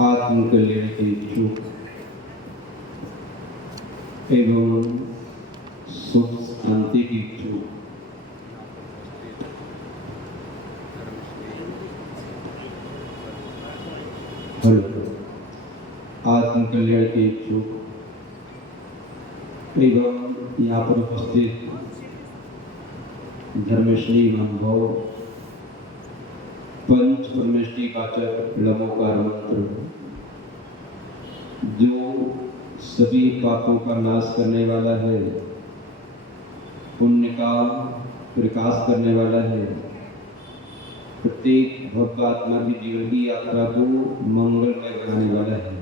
आत्मकल्याण के इच्छुक एवं सुख शांति की इच्छुक आत्मकल्याण के इच्छुक एवं यहाँ पर उपस्थित धर्मश्री अनुभव पंच परमेष्टि पाचक लमोकार मंत्र जो सभी पापों का नाश करने वाला है, पुण्य का प्रकाश करने वाला है, प्रत्येक भक्त आत्मा की जीवन की यात्रा को मंगलमय बनाने वाला है।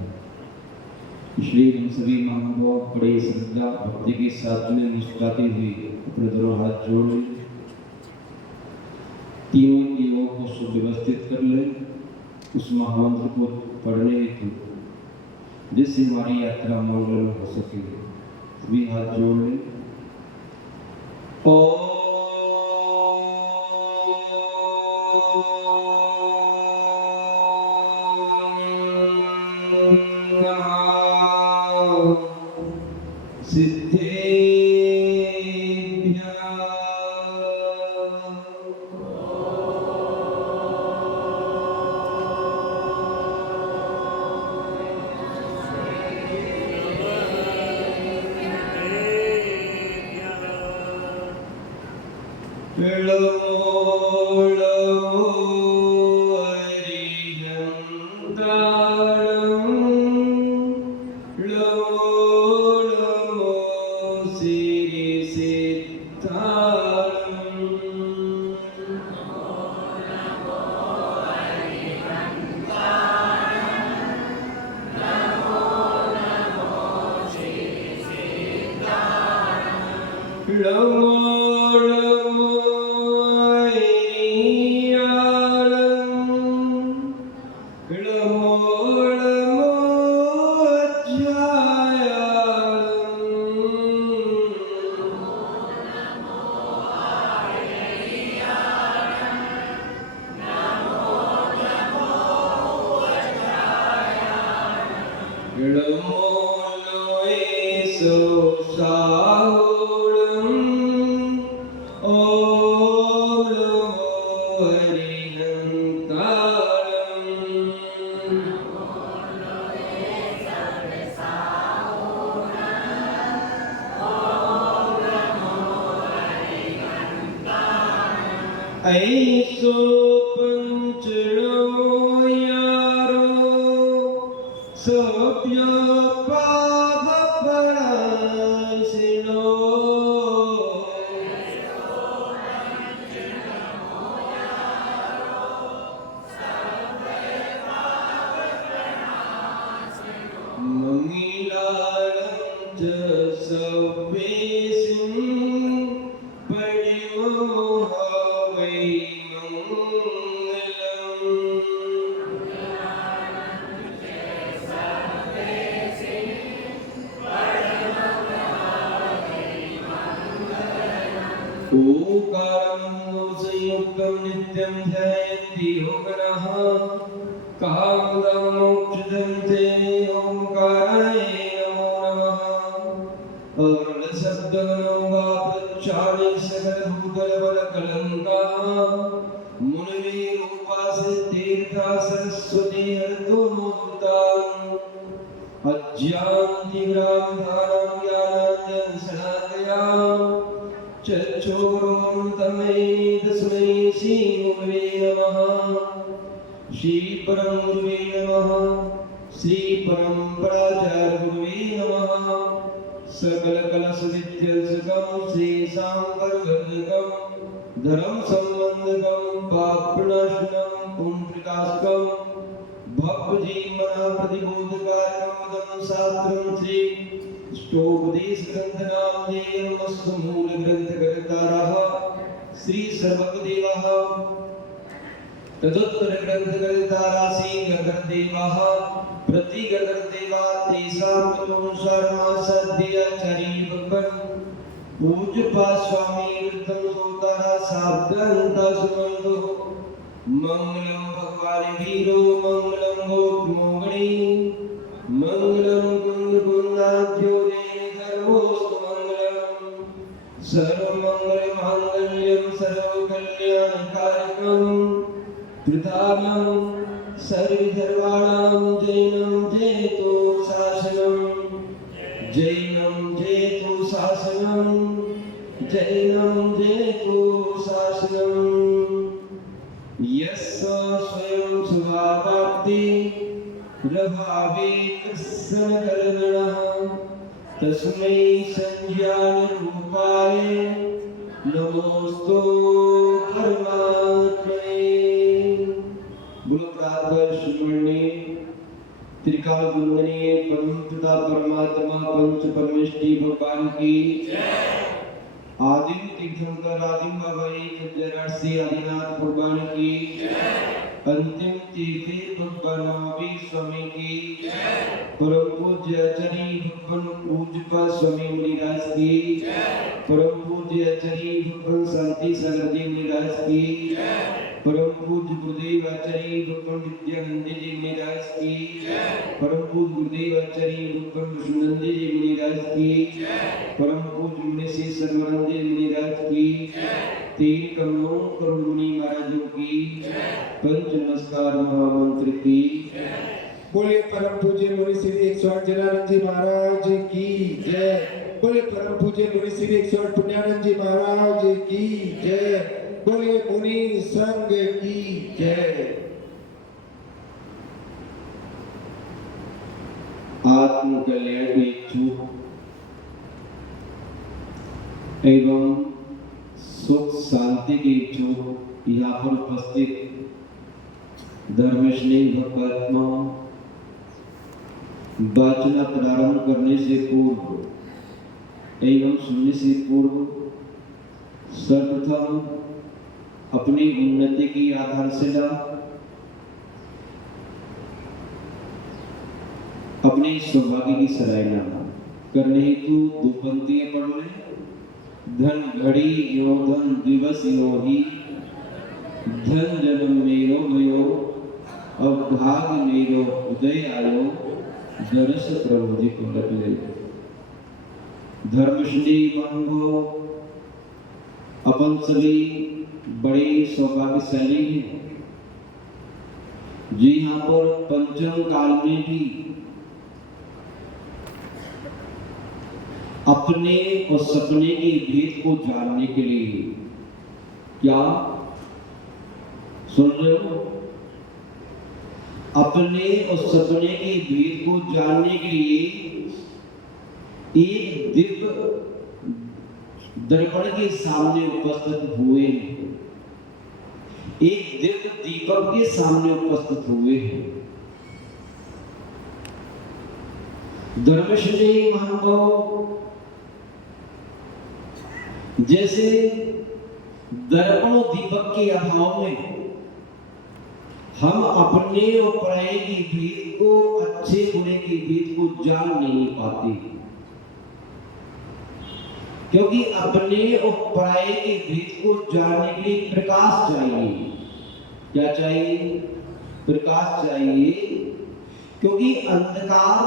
इसलिए हम सभी महानुभाव बड़े श्रद्धा भक्ति के साथ में मुस्कुराते हुए अपने दोनों हाथ जोड़ लें, तीनों योगों को सुव्यवस्थित कर लें, उस महामंत्र को पढ़ने हेतु जिससे हमारी यात्रा मंगल हो सके। सभी हाथ जोड़ लें। ऐसो पंचड़ो यारो सभ्य पाप परासिनो मंगलारंच सवेसिं संयुक्तं नित्यं ध्यायन्ति योगिनः कामदं मोक्षदं ते ओंकाराय नमो नमः। अरुण शब्दगणो वा प्रचारे सकल भूतल बल कलंका मुनिवे रूपासे तीर्था सरस्वती हरतो मुक्तां अज्ञान्ति ग्राम धारां ज्ञानाञ्जन शलाकया चक्षुरुं तमै तस्मै श्री गुरुवे नमः। श्री परम गुरुवे नमः। श्री परम्पराचार्य गुरुवे नमः। सकल कलश विद्यसकं श्री सांकरवर्धकं धर्म संबंधकं पापनाशनं पुण्यप्रकाशकं भक्त जीवन प्रतिबोधकारकं शास्त्रं श्री ष्टोपदेश ग्रंथ नामधेयं मूल ग्रंथ कर्तारः श्री सर्वदेवः तदुत्तर ग्रंथ कर्तारः श्री गणदेवः प्रतिगणदेवा तेषां शर्मासद्याचार्य भगवान पूज्य स्वामी वृद्धं सोतारा साब्दंता सुमंदो मंगलम भगवान वीरो मंगलम गोत्मो मंगली मंगलम कुंद कुंदाख्यो धर्मोस्तु मंगलम सर्वमंगल मांगल्यम सर्वकल्याणकारकम प्रधानम सर्वधर्माणां जैनं जयतु शासनम जैनं जयतु शासनम जैनं जयतु शासनम यस्य स्वयं स्वभावाप्ति प्रभावे कृष्णकर्मणः तस्मै संज्ञानरूपाय नमोस्तु परमात्मने। बोलो प्रातः सुमरणे त्रिकाल वंदनीय परम पिता परमात्मा पंच परमेष्टि भगवान की आदिम तीर्थंकर आदिम बाबा एक जरासी आदिनाथ भगवान की अंतिम तीर्थी भगवान महावीर स्वामी की परम पूज्य आचार्य भगवान पूज्यपा स्वामी मुनिराज की परम पूज्य आचार्य भगवान शांति सागर जी मुनिराज की परम पूज्य गुरुदेव आचार्य भगवान विद्यानंद जी मुनिराज की परम पूज्य गुरुदेव आचार्य भगवान विष्णुनंद जी मुनिराज की परम पूज्य मुनि श्री सर्वानंद जी मुनिराज की तीन कमलों करुण मुनि महाराजों की पंच नमस्कार महामंत्र की। बोले परम पूज्य मुनि श्री 108 जनानंद जी महाराज की जय। बोले परम पूज्य मुनि श्री 108 पुण्यानंद जी महाराज की जय। बोले मुनि संघ की जय। आत्म कल्याण के इच्छुक एवं सुख शांति के इच्छुक यहाँ पर उपस्थित धर्मस्नेही भक्तात्मा वाचना प्रारंभ करने से पूर्व एवं सुनने से पूर्व सर्वप्रथम अपनी उन्नति की आधारशिला अपने सौभाग्य की सराहना करने हेतु दो पंक्तियां पढ़ लें। धन घड़ी यो धन दिवस यो ही धन जन्म मेरो भयो अब भाग मेरो उदय आयो दरस प्रभु जी को रख ले। धर्मश्री मंगो अपन सभी बड़े सौभाग्यशाली हैं जी यहाँ पर पंचम काल में भी अपने और सपने के भेद को जानने के लिए क्या सुन रहे हो? अपने और सपने के भेद को जानने के लिए एक दिव्य दर्पण के सामने उपस्थित हुए हैं, एक दिव्य दीपक के सामने उपस्थित हुए हैं। धर्मश्री महानुभाव जैसे दर्पण और दीपक के अभाव में हम अपने और पराये के भेद को, अच्छे बुरे के भेद को जान नहीं पाते, क्योंकि अपने और पराये के भेद को जानने के लिए प्रकाश चाहिए। क्या चाहिए? प्रकाश चाहिए, क्योंकि अंधकार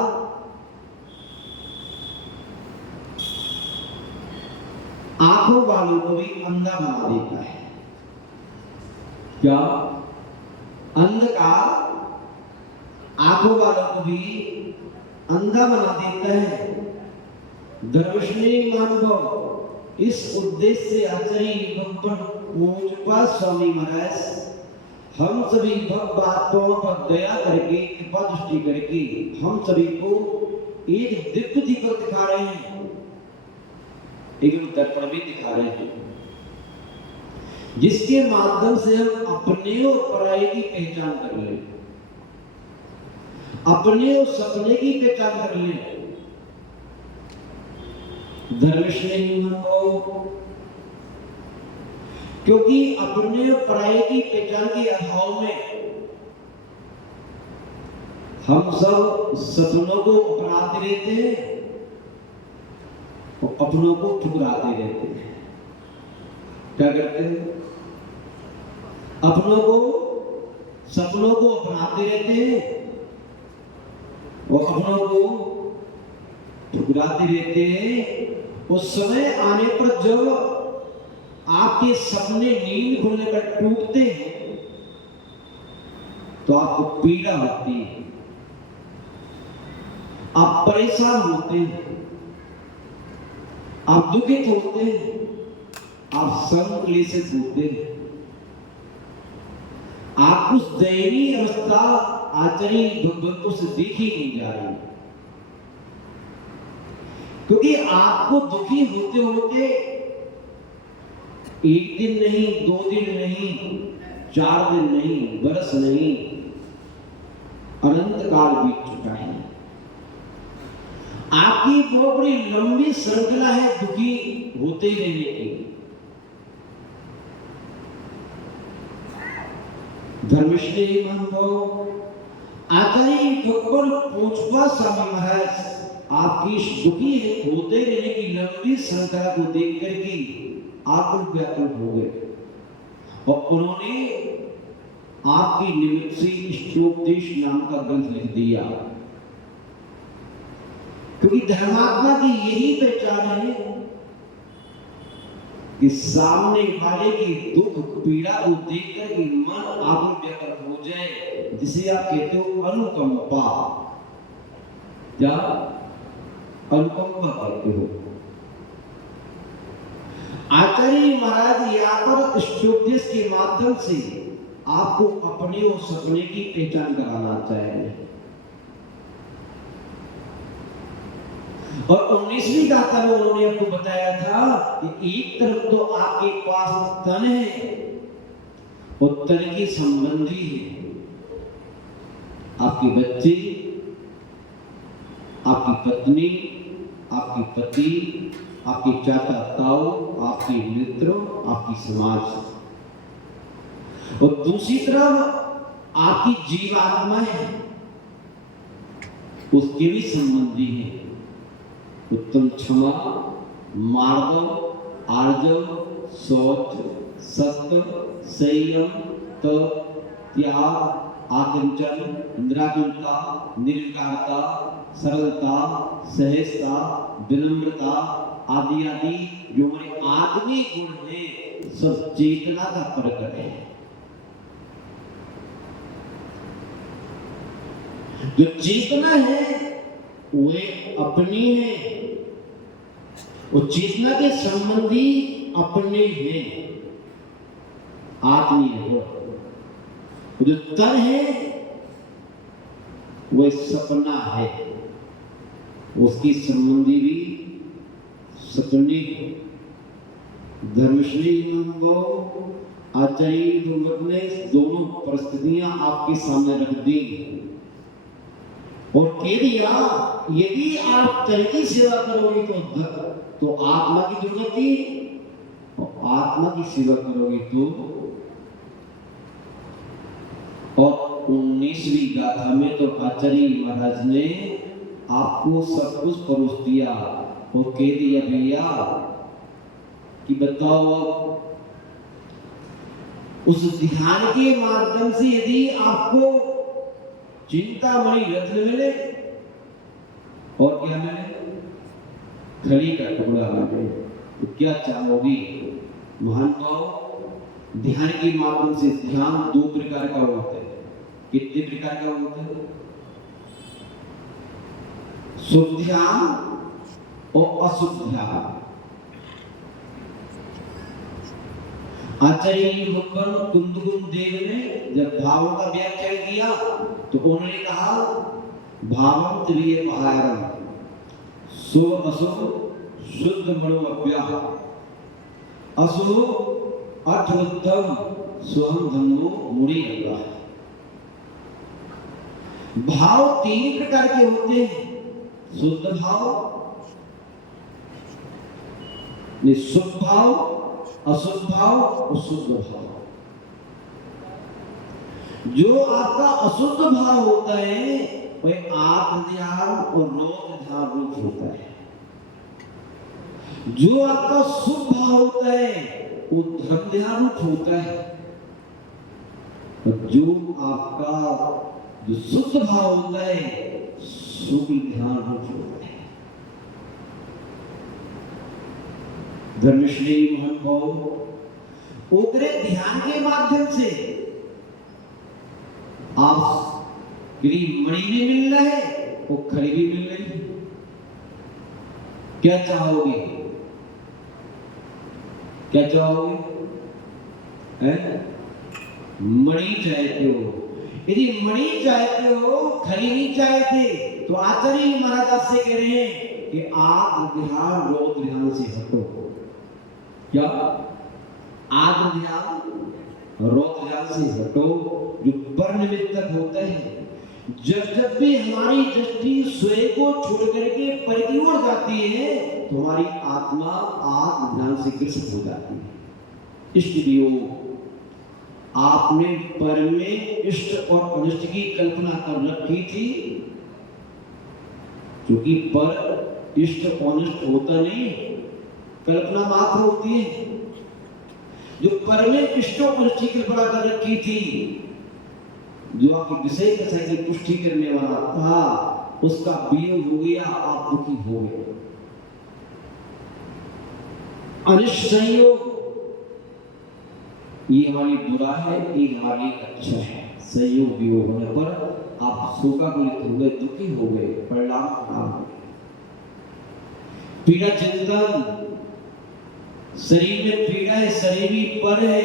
आंखों वालों को भी अंधा बना देता है। क्या? अंधकार आंखों वालों को भी अंधा बना देता है। धर्मश्री महानुभाव इस उद्देश्य से आचार्य भगवान पूज्यपाद स्वामी महाराज हम सभी भक्त आत्माओं पर दया करके, कृपा दृष्टि करके हम सभी को एक दिव्य दीपक दिखा रहे हैं, एक दर्पण भी दिखा रहे हैं, जिसके माध्यम से हम अपने और पराये की पहचान कर लें, अपने और सपने की पहचान कर लें। धर्मश्रेणी हो, क्योंकि अपने और पराये की पहचान के अभाव में हम सब सपनों को अपनाते रहते हैं और अपनों को ठुकराते रहते हैं। क्या करते हैं? अपनों को, सपनों को अपनाते रहते हैं वो अपनों को ठुकराते रहते हैं। उस समय आने पर जब आपके सपने नींद खुलने पर टूटते हैं तो आपको पीड़ा होती है, आप परेशान होते हैं, आप दुखित होते हैं, आप संक्लेशित होते हैं। आप उस दयनीय अवस्था आचार्य भगवंतों से देखी नहीं जा रही, क्योंकि आपको दुखी होते होते एक दिन नहीं, 2 दिन नहीं, 4 दिन नहीं, बरस नहीं, अनंत काल बीत चुका है। आपकी बहुत बड़ी लंबी श्रृंखला है दुखी होते रहने की। धर्मश्री महानुभाव आचार्य भगवान पूछवा स्वामी महाराज आपकी दुखी होते रहने की लंबी श्रृंखला को देख करके आकुल व्याकुल हो गए और उन्होंने आपकी निमित्त से इष्टोपदेश नाम का ग्रंथ लिख दिया, क्योंकि धर्मात्मा की यही पहचान है कि सामने वाले की दुख पीड़ा को देखकर कि मन आकुल व्याकुल हो जाए, जिसे आप कहते हो अनुकंपा। क्या अनुकंपा करते हो? आचार्य महाराज यहाँ पर इष्टोपदेश के माध्यम से आपको अपने और सपने की पहचान कराना चाहेंगे। और 19वीं गाथा में उन्होंने आपको बताया था कि एक तरफ तो आपके पास तन है और तन के संबंधी है, आपके बच्चे, आपकी पत्नी, आपके पति, आपके चाचा ताऊ, आपके मित्र, आपकी समाज, और दूसरी तरफ आपकी जीवात्मा है, उसके भी संबंधी है। उत्तम क्षमा, मार्दव, आर्जव, शौच, सत्य, संयम, तप, त्याग, आकंचन, निराकुलता, निर्विकारता, सरलता, सहजता, विनम्रता आदि आदि जो हमारे आदमी गुण हैं, सब चेतना का प्रकट है। जो चेतना है वे अपनी है, वो चेतना के संबंधी अपने हैं, आत्मी है। जो तन है वह सपना है, उसकी संबंधी भी सपने। धर्मश्री आचार्य ने दोनों परिस्थितियां आपके सामने रख दी और कह दिया यदि आप तन की सेवा करोगे तो आत्मा की दुर्गति, और आत्मा की सेवा करोगे तो। और 19वीं गाथा में तो आचार्य महाराज ने आपको सब कुछ परोस दिया और कह दिया भैया कि बताओ उस ध्यान के माध्यम से यदि आपको चिंतामणि रत्न मिले और क्या मिले, खड़ी का टुकड़ा मिले, तो क्या चाहोगी? महानुभाव ध्यान के माध्यम से ध्यान 2 प्रकार का होता है। कितने प्रकार का होता है? शुभ ध्यान और अशुभ ध्यान। आचार्य भगवान कुंदकुंद देव ने जब भावों का व्याख्यान किया तो उन्होंने कहा भावम त्रिय पहारम शुभ अशुभ शुद्ध मनोव्याह अशुभ अर्थोत्तम स्वहम धम्मो मुनि अग्रह। भाव 3 प्रकार के होते हैं, शुद्ध भाव, निःशुद्ध भाव, अशुद्ध भाव और शुद्ध भाव। जो आपका अशुद्ध भाव होता है वह आत्म ध्यान और रोग ध्यान रूप होता है। जो आपका शुभ भाव होता है वो धर्म ध्यान रूप होता है। और जो आपका जो शुद्ध भाव होता है शुक्ल ध्यान रूप होता है। धर्मश्री महानुभाव ओकरे ध्यान के माध्यम से आप मणि भी मिल रहा है और खड़ी भी मिल रही है। क्या चाहोगे, क्या चाहोगे? मणि चाहते हो। यदि मणि चाहते हो, खड़ी नहीं चाहते, तो आचार्य महाराज से कह रहे हैं कि आप ध्यान रौद्र ध्यान से हटो। क्या आत्म ध्यान रौद्र ध्यान से हटो, जो पर निमित्तक होता है। जब भी हमारी दृष्टि स्वयं को छोड़ करके पर की ओर जाती है, तो हमारी आत्मा आत्म ध्यान से ग्रसित हो जाती है। इसलिए आपने पर में इष्ट और अनिष्ट की कल्पना कर रखी थी, क्योंकि पर इष्ट और अनिष्ट होता नहीं, कल्पना मात्र होती है। जो पर में इष्ट और अनिष्ट की कल्पना कर रखी थी, जो आपके विषय की पुष्टि करने वाला था, उसका वियोग हो गया, आप दुखी हो गए। अनिष्ट संयोग ये हमारी बुरा है, ये हमारे लिए अच्छा है। संयोग वियोग होने पर आप शोकाकुलित हो गए, दुखी हो गए, परिणाम खराब हो गए। पीड़ा चिंतन, शरीर में पीड़ा है, शरीर भी पर है।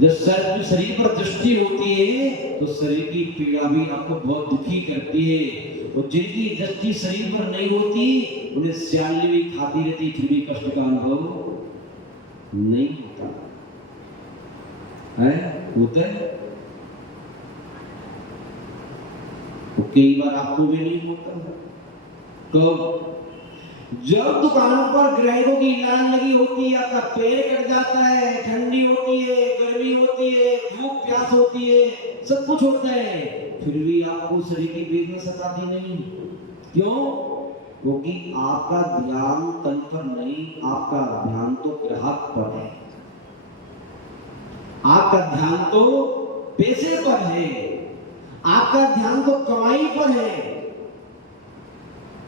जब शरीर पर दृष्टि होती है, तो शरीर की पीड़ा भी आपको बहुत दुखी करती है। और जिनकी दृष्टि शरीर पर नहीं होती, उन्हें श्याली भी खाती रहती, फिर भी कष्ट का अनुभव नहीं होता है। होता है तो कई बार आपको भी नहीं होता। कब? जब दुकानों पर ग्राहकों की लाइन लगी होती है, आपका पैर कट जाता है, ठंडी होती है, गर्मी होती है, भूख प्यास होती है, सब कुछ होता है, फिर भी आपको शरीर की वेदना सताती नहीं। क्यों? क्योंकि आपका ध्यान तन पर नहीं, आपका ध्यान तो ग्राहक पर है, आपका ध्यान तो पैसे पर है, आपका ध्यान तो कमाई पर है।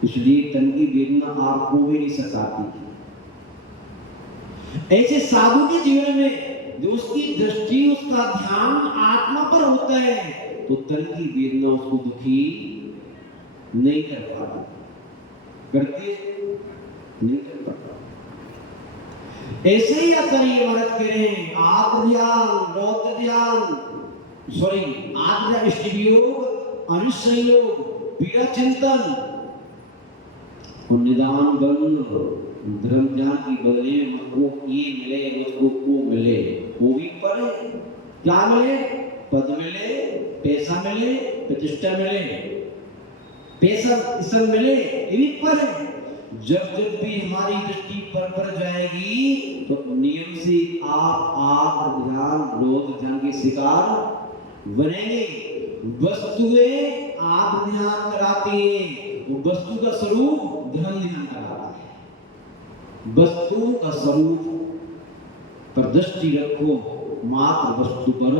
इसलिए तन की वेदना आपको भी नहीं सताती। ऐसे साधु के जीवन में जो उसकी दृष्टि, उसका ध्यान आत्मा पर होता है, तो तन की वेदना उसको दुखी नहीं कर पाता, करती नहीं कर पाता। ऐसे ही आचार्य महाराज कह रहे हैं, आत्म ध्यान, रौद्र ध्यान, आत्म इष्ट वियोग, अनिष्ट संयोग, पीड़ा चिंतन और निदान बंद, धर्म ध्यान की बदले मुझको ये मिले, मुझको वो मिले, वो भी पर है। क्या मिले? पद मिले, पैसा मिले, प्रतिष्ठा मिले, पैसा सब मिले, ये भी पर है। जब भी हमारी दृष्टि पर जाएगी, तो नियम से आप ध्यान रौद्र ध्यान के शिकार बनेंगे। वस्तुएं आप ध्यान कराती है, वो वस्तु का स्वरूप ध्यान ध्यान कराता है। वस्तु का स्वरूप पर दृष्टि रखो, मात्र वस्तु पर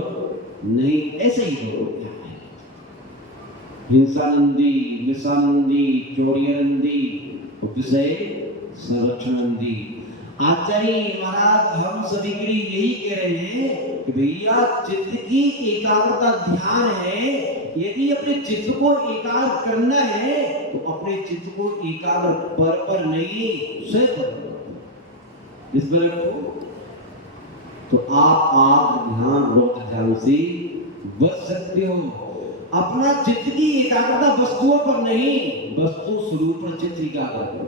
नहीं। ऐसे ही करो। हिंसानंदी, मिसानंदी, चौड़ियानंदी, विषय संरक्षणंदी। आचार्य महाराज हम सभी के लिए यही कह रहे हैं कि भैया चित्त की एकाग्रता ध्यान है। यदि अपने चित्त को एकाग्र करना है, तो अपने चित्त को एकाग्र पर नहीं, स्वयं पर इस पर रखो, तो आप ध्यान रौद्र ध्यान से बच सकते हो। अपना चित्त की एकाग्रता वस्तुओं पर नहीं, वस्तु स्वरूप पर चित्त एकाग्र करो।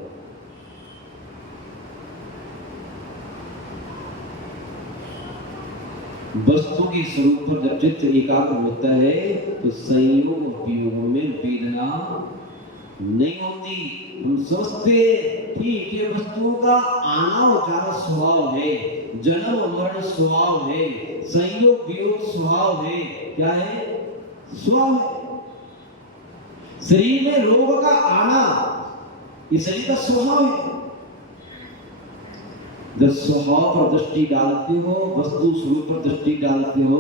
वस्तु के स्वरूप पर जब चित्त एकाग्र होता है, तो संयोग वियोग में वेदना नहीं होती। हम सोचते ठीक है, वस्तुओं का आना और जाना स्वभाव है, जन्म मरण स्वभाव है, संयोग वियोग स्वभाव है। क्या है? स्वभाव है। शरीर में रोग का आना, ये शरीर का स्वभाव है। जब स्वभाव पर दृष्टि डालते हो, वस्तु स्वरूप पर दृष्टि डालते हो,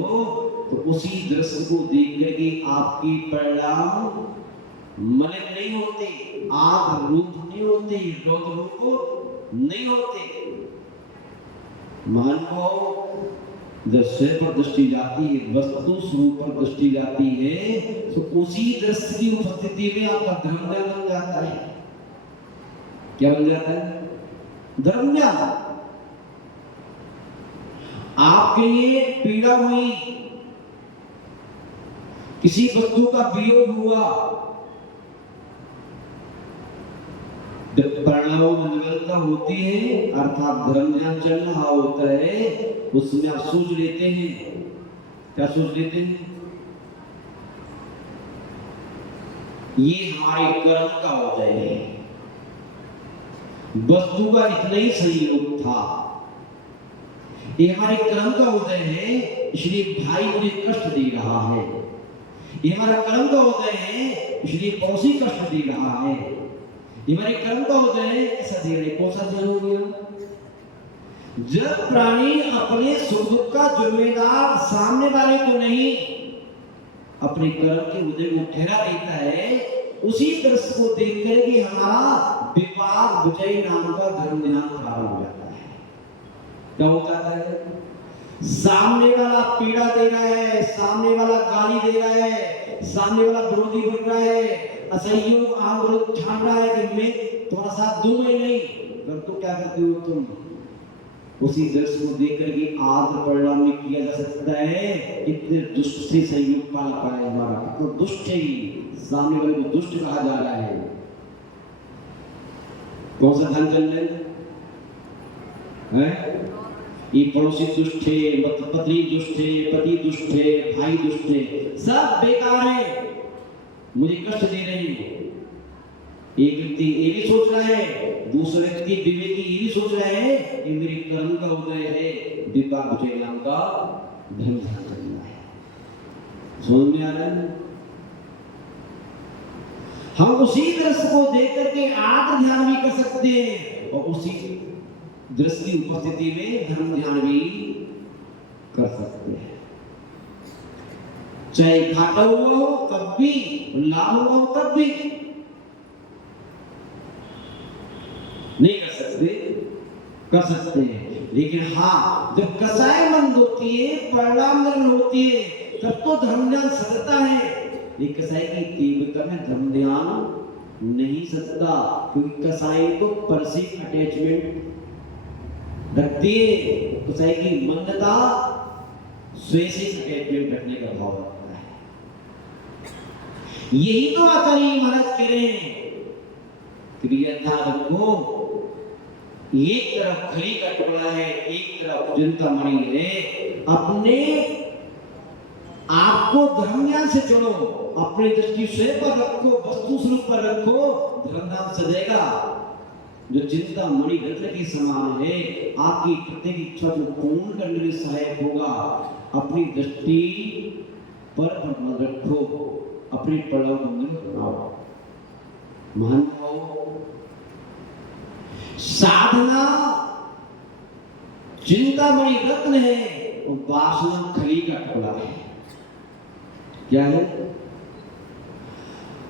तो उसी दृश्य को देख करके आपकी परिणाम मलिन नहीं होते, आग रूप नहीं होते, रौद्र रूप नहीं होते। महान को जब सिर पर दृष्टि जाती है, वस्तु स्वरूप पर दृष्टि जाती है, तो उसी दृश्य की उपस्थिति में आपका धर्म ज्ञान बन जाता है। क्या बन जाता है? धर्म ज्ञान। आपके लिए पीड़ा हुई, किसी वस्तु का वियोग हुआ, जब परिणामों में निरंतरता होती है अर्थात धर्म ज्ञान चल रहा होता है, उसमें आप सोच लेते हैं। क्या सोच लेते हैं? ये हमारे कर्म का उदय है, वस्तु का इतना ही संयोग था, ये हमारे कर्म का उदय है, इसलिए भाई मुझे कष्ट दे रहा है। ये हमारा कर्म का उदय है, इसलिए पड़ोसी कष्ट दे रहा है। ये हमारे कर्म का उदय है, ऐसा दे रहे। कौन सा ध्यान हो गया? जब प्राणी अपने सुख दुख का जिम्मेदार सामने वाले को नहीं, अपने कर्म के उदय को ठहरा देता है, उसी दृश्य को देख कर के हमारा विपाक विजय नाम का धर्म ध्यान प्रारंभ हो जाता है। क्या होता है? सामने वाला पीड़ा दे रहा है, सामने वाला गाली दे रहा है, सामने वाला विरोधी बन रहा है, असहयोग आंदोलन छान रहा है कि मैं तुम्हारा साथ दूंगा नहीं, कर तो क्या करते हो तुम? उसी दृश्य को देख करके आदर परिणाम में किया जा सकता है। इतने दुष्ट से सहयोग पाल पाए हमारा, तो दुष्ट है, सामने वाले को दुष्ट कहा जा रहा है। कौन सा धन चल रहा है? ये पड़ोसी दुष्ट है, पत्नी दुष्ट है, पति दुष्ट है, भाई दुष्ट है, सब बेकार है, मुझे कष्ट दे रहे हैं। एक व्यक्ति ये भी सोच रहा है, दूसरा व्यक्ति विवेकी ये भी सोच रहा है, ये मेरे कर्म का उदय है, विपाक विजय नाम का धर्म ध्यान करना है। समझ में आ रहा है? हम उसी दृश्य को देख करके आत्म ध्यान भी कर सकते हैं और उसी दृश्य की उपस्थिति में धर्म ध्यान भी कर सकते हैं। चाहे घाटा हुआ हो तब भी, लाभ हुआ हो तब भी नहीं कर सकते, कर सकते हैं। लेकिन हाँ, जब कसाय मंद होती है, परिणाम निर्भर होती है, तब तो धर्म ध्यान सकता है। लेकिन कसाई की तीव्रता में धर्म ध्यान नहीं सकता, क्योंकि कसाई तो परसिव अटैचमेंट रखती है, कसाई की मंदता स्वैसिक अटैचमेंट रखने का भाव रखता है। यही तो आचार्य महाराज कह रहे हैं, क्रियाधार को एक तरफ खरी का टुकड़ा है, एक तरफ चिंतामणि है। अपने आपको धर्म ज्ञान से जोड़ो, अपनी दृष्टि स्वयं पर रखो, वस्तु स्वरूप पर रखो, धर्मधाम सजेगा। जो चिंतामणि रत्न के समान है, आपकी प्रत्येक इच्छा को पूर्ण करने में सहायक होगा। अपनी दृष्टि पर मत रखो, अपने पड़ाव को बनाओ। महान साधना चिंतामणि रत्न है और वासना खली का टुकड़ा है। क्या है?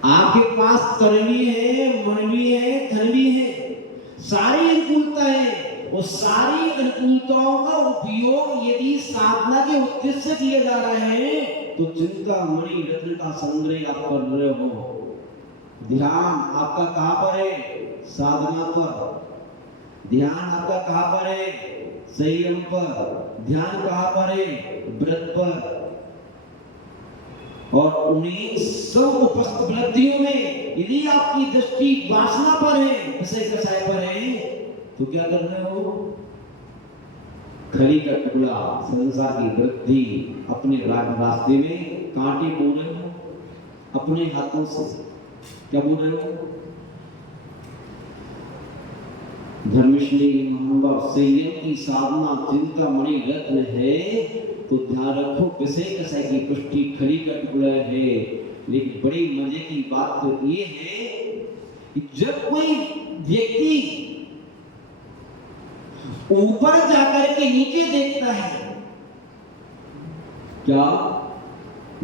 आपके पास तन भी है, मन भी है, धन भी है, सारी अनुकूलता है। और सारी अनुकूलताओं का उपयोग यदि साधना के उद्देश्य से किया जा रहा है, तो चिंतामणि रत्न का संग्रह आप कर रहे हो। ध्यान आपका कहां पर है? साधना पर। ध्यान आपका कहां पर है? संयम पर। ध्यान कहां पर है? व्रत पर। और उन्हीं सब उपलब्धियों में यदि आपकी दृष्टि वासना पर है, विषय कसाय पर है, तो क्या कर रहे हो? खरी का टुकड़ा, संसार की वृद्धि, अपने रास्ते में कांटे बो रहे हो अपने हाथों से। क्या बोल रहे हो? धर्मश्री महानुभाव संयम की साधना चिंतामणि रत्न है, तो ध्यान रखो विषय कसाई की पुष्टि खरी का टुकड़ा है। लेकिन बड़ी मजे की बात तो ये है कि जब कोई व्यक्ति ऊपर जाकर के नीचे देखता है, क्या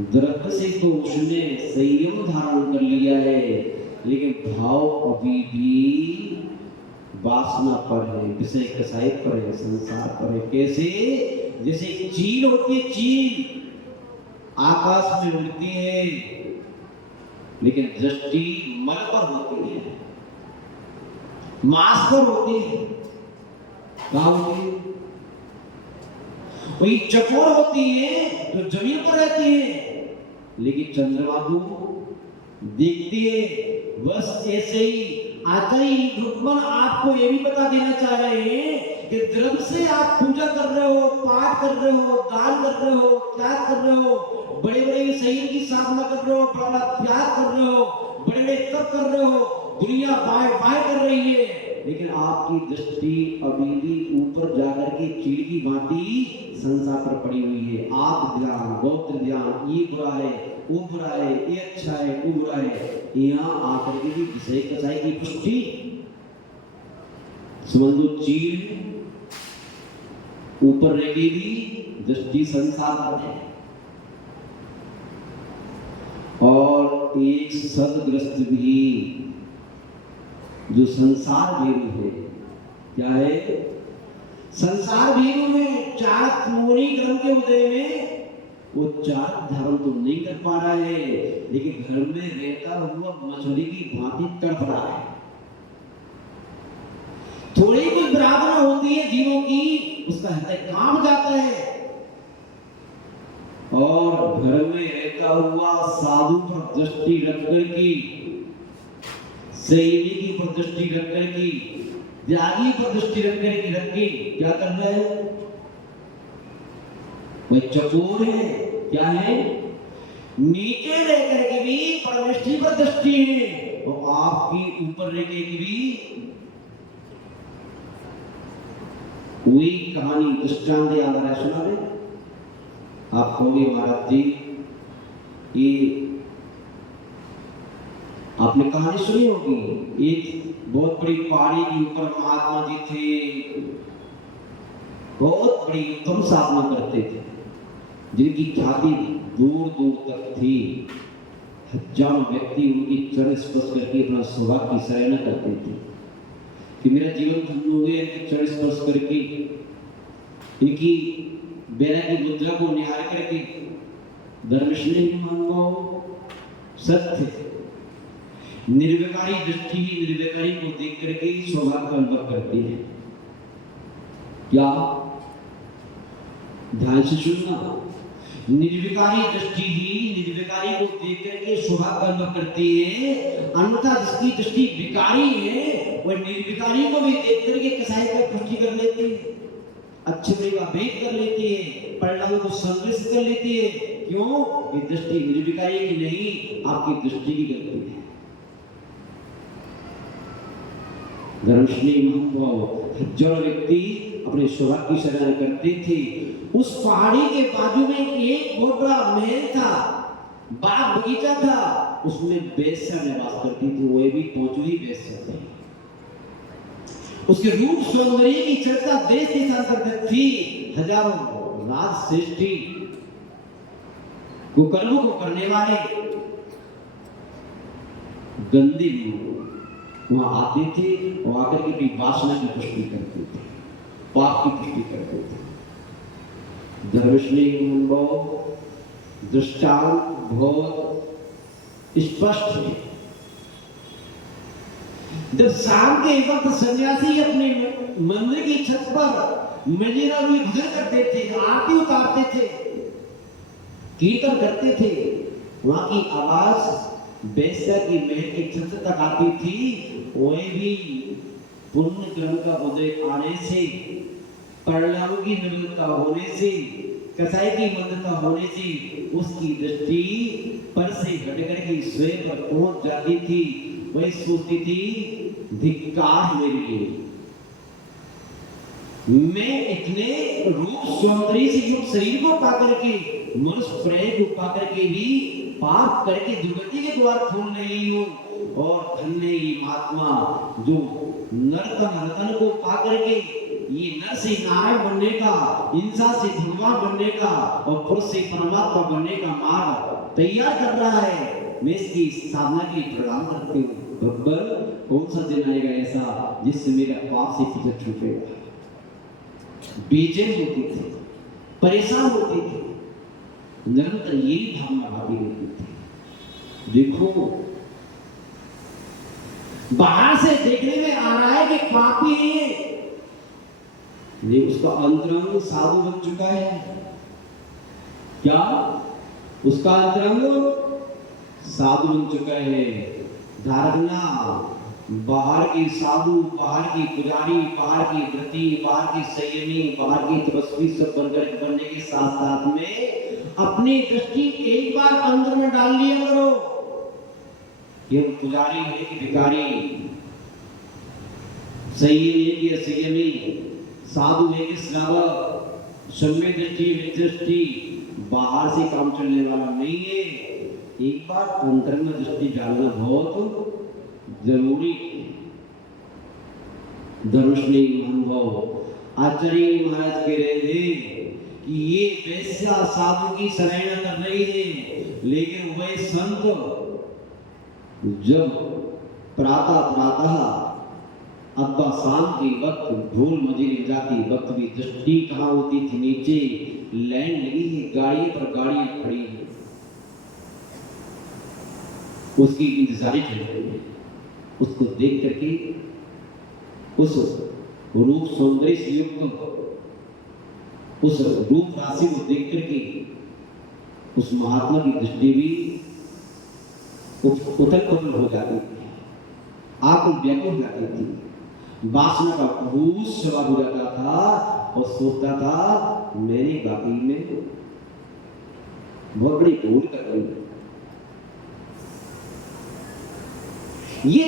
द्रव्य से तो उसने संयम धारण कर लिया है, लेकिन भाव अभी भी वासना पर है, विषय कसाई पर है, संसार पर है। कैसे? जैसे चील होती है, चील आकाश में उड़ती है, लेकिन दृष्टि मल पर होती है, मांस पर होती है। कहाँ होती है? वही चकोर होती है तो जमीन पर रहती है, लेकिन चंद्रमा को देखती है। बस ऐसे ही आचार्य भगवान आपको ये भी बता देना चाह रहे हैं कि द्रव्य से आप पूजा कर रहे हो, पाठ कर रहे हो, दान कर रहे हो, त्याग कर रहे हो, बड़े बड़े शरीर की साधना कर रहे हो, बड़ा त्याग कर रहे हो, बड़े बड़े तप कर रहे हो, दुनिया बाय बाय कर रही है, लेकिन आपकी दृष्टि अभी भी ऊपर जाकर के चीड़ की भांति संसार पर पड़ी हुई है। आप ध्यान, गौत्र ध्यान, ये बुरा है, वो बुरा है, ये अच्छा है, वो बुरा है, यहाँ आकर के भी विषय कसाई की पुष्टि। समझो, चीड़ ऊपर रह के भी दृष्टि संसार पर है, और एक सदग्रस्त भी जो संसार भीरू है। क्या है? संसार भीरू में चार मोनी ग्रह के उदय में वो चार धर्म तो नहीं कर पा रहा है, लेकिन घर में रहता हुआ मछली की भांति तड़प रहा है। थोड़ी कुछ बराबर होती है जीवों की, उसका हृदय कांप जाता है, और घर में रहता हुआ साधु पर दृष्टि रखकर की, सैनिक की पर दृष्टि रखकर की, त्यागी पर दृष्टि रख के क्या कर रहा है? वह चकोर है। क्या है? नीचे रह करके भी परमेष्टि पर दृष्टि है, और आपकी ऊपर रह के भी वही कहानी दृष्टांत याद आ रहा है, सुना दे आप कहोगे महाराज जी ये आपने कहानी सुनी होगी। एक बहुत बड़ी पहाड़ी के ऊपर महात्मा जी थे, बहुत बड़ी उत्तम साधना करते थे, जिनकी ख्याति दूर दूर तक थी। हजारों व्यक्ति उनकी चरण स्पर्श करके अपना सौभाग्य की सराहना करते थे कि मेरा जीवन धन्य हो गया इनके चरण स्पर्श करके, इनकी बेरा की मुद्रा को निहार करके। धर्मश्री मानो सत्य निर्विकारी दृष्टि ही निर्विकारी को देख करके सौभाग्य का अनुभव करती है। क्या? ध्यान से सुनना, निर्विकारी दृष्टि ही निर्विकारी को देख करके सौभाग्य का अनुभव करती है, अन्यथा जिसकी दृष्टि विकारी है वह निर्विकारी को भी देख करके कसाई का पुष्टि कर लेती है, अच्छे बुरे का भेद कर लेती है, परिणामों को संग्रहित कर लेती है। क्यों? ये दृष्टि निर्विकारी की नहीं, आपकी दृष्टि की गलती है। धर्मश्री महानुभाव हजारों व्यक्ति अपने सौभाग्य की सराहना करते थे। उस पहाड़ी के बाजू में एक बहुत बड़ा महल था, बाग बगीचा था, उसमें वेश्या निवास करती थी, वो भी पांचवी वेश्या थी। उसके रूप सौंदर्य की चर्चा देश देशांतर थी। हजारों राजश्रेष्ठी कुकर्मों को करने वाले गंदे लोग वहां आते थे और आकर के अपनी वासना की पुष्टि करते थे, पाप की पुष्टि करते थे। धर्मश्री दृष्टांत बहुत स्पष्ट है। जब शाम के वक्त सन्यासी अपने मंदिर की छत पर मजीरा हुई भजन करते थे, आरती उतारते थे, कीर्तन करते थे, वहां की आवाज वेश्या की महल की छत तक आती थी। वही भी पुण्य क्रम का उदय आने से, परिणामों की निर्मलता होने से, कसाई की मंदता होने से उसकी दृष्टि पर से हटकर के स्वयं पर पहुंच जाती थी। वही सोचती थी धिक्कार मेरे लिए, मैं इतने रूप सौंदर्य से युक्त शरीर को पाकर के, मनुष्य प्रेम को पाकर के भी पाप करके दुर्गति के द्वार खोल रही हूँ, और धन्य ही महात्मा जो नर्तन रतन को पाकर के ये नर से नारायण बनने का, इंसान से भगवान बनने का और पुरुष से परमात्मा बनने का मार्ग तैयार कर रहा है। मैं इसकी साधना के लिए प्रदान करती हूँ। बब्बर, कौन सा दिन आएगा ऐसा जिससे मेरा पाप से पीछे छूटेगा? बेचैन होती थी, परेशान होती थी, निरंतर यही भावना भाती रहती थी। देखो, बाहर से देखने में आ रहा है कि पापी है, लेकिन उसका अंतरंग साधु बन चुका है। क्या? उसका अंतरंग साधु बन चुका है। धारणा बाहर की साधु, बाहर की पुजारी, बाहर की व्रती, बाहर की संयमी, बाहर की तपस्वी सब बनने के साथ साथ में अपनी दृष्टि एक बार अंदर में डाल लिया करो। ये पुजारी है कि भिखारी, संयमी है कि असंयमी, साधु है कि श्रावक, सम्य दृष्टि विदृष्टि बाहर से काम चलने वाला नहीं है। एक बार अंतर में दृष्टि डालना बहुत जरूरी है। धनुष्णी अनुभव आचार्य महाराज कह रहे थे कि ये वैश्या साधु की सराहना कर रही है, लेकिन वह संत जब प्रातः अब्बा शाम के वक्त ढोल मजीरी जाती वक्त भी दृष्टि कहाँ होती थी? नीचे लाइन लगी है, गाड़ी पर गाड़ियां खड़ी है, उसकी इंतजारी चल रही है। उसको देख करके, उस रूप सौंदर्य से युक्त उस रूप राशि को देख करके उस महात्मा की दृष्टि भी उथल पुथल हो जाती थी, आंखों व्याकुल हो जाती थी, वासना का भूस सवार हो जाता था और सोचता था मैंने वाकई में बहुत बड़ी भूल कर रही हूं। ये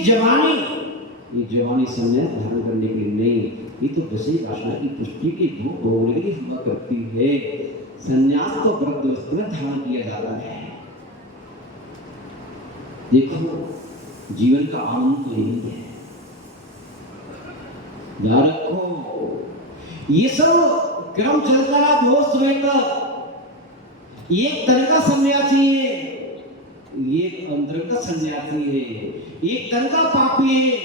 जवानी संन्यास धारण करने के लिए नहीं, ये तो विषय वासना की पुष्टि की भूख भोगने की हुआ करती है। संन्यास तो व्रत वस्त्र धारण किया जाता है। देखो, जीवन का आनंद तो यही है। याद रखो, ये सब क्रम चलता रहा दोस्त एक तरह का सन्यासी है, एक अंदर का सन्यासी है, एक तन का पापी है,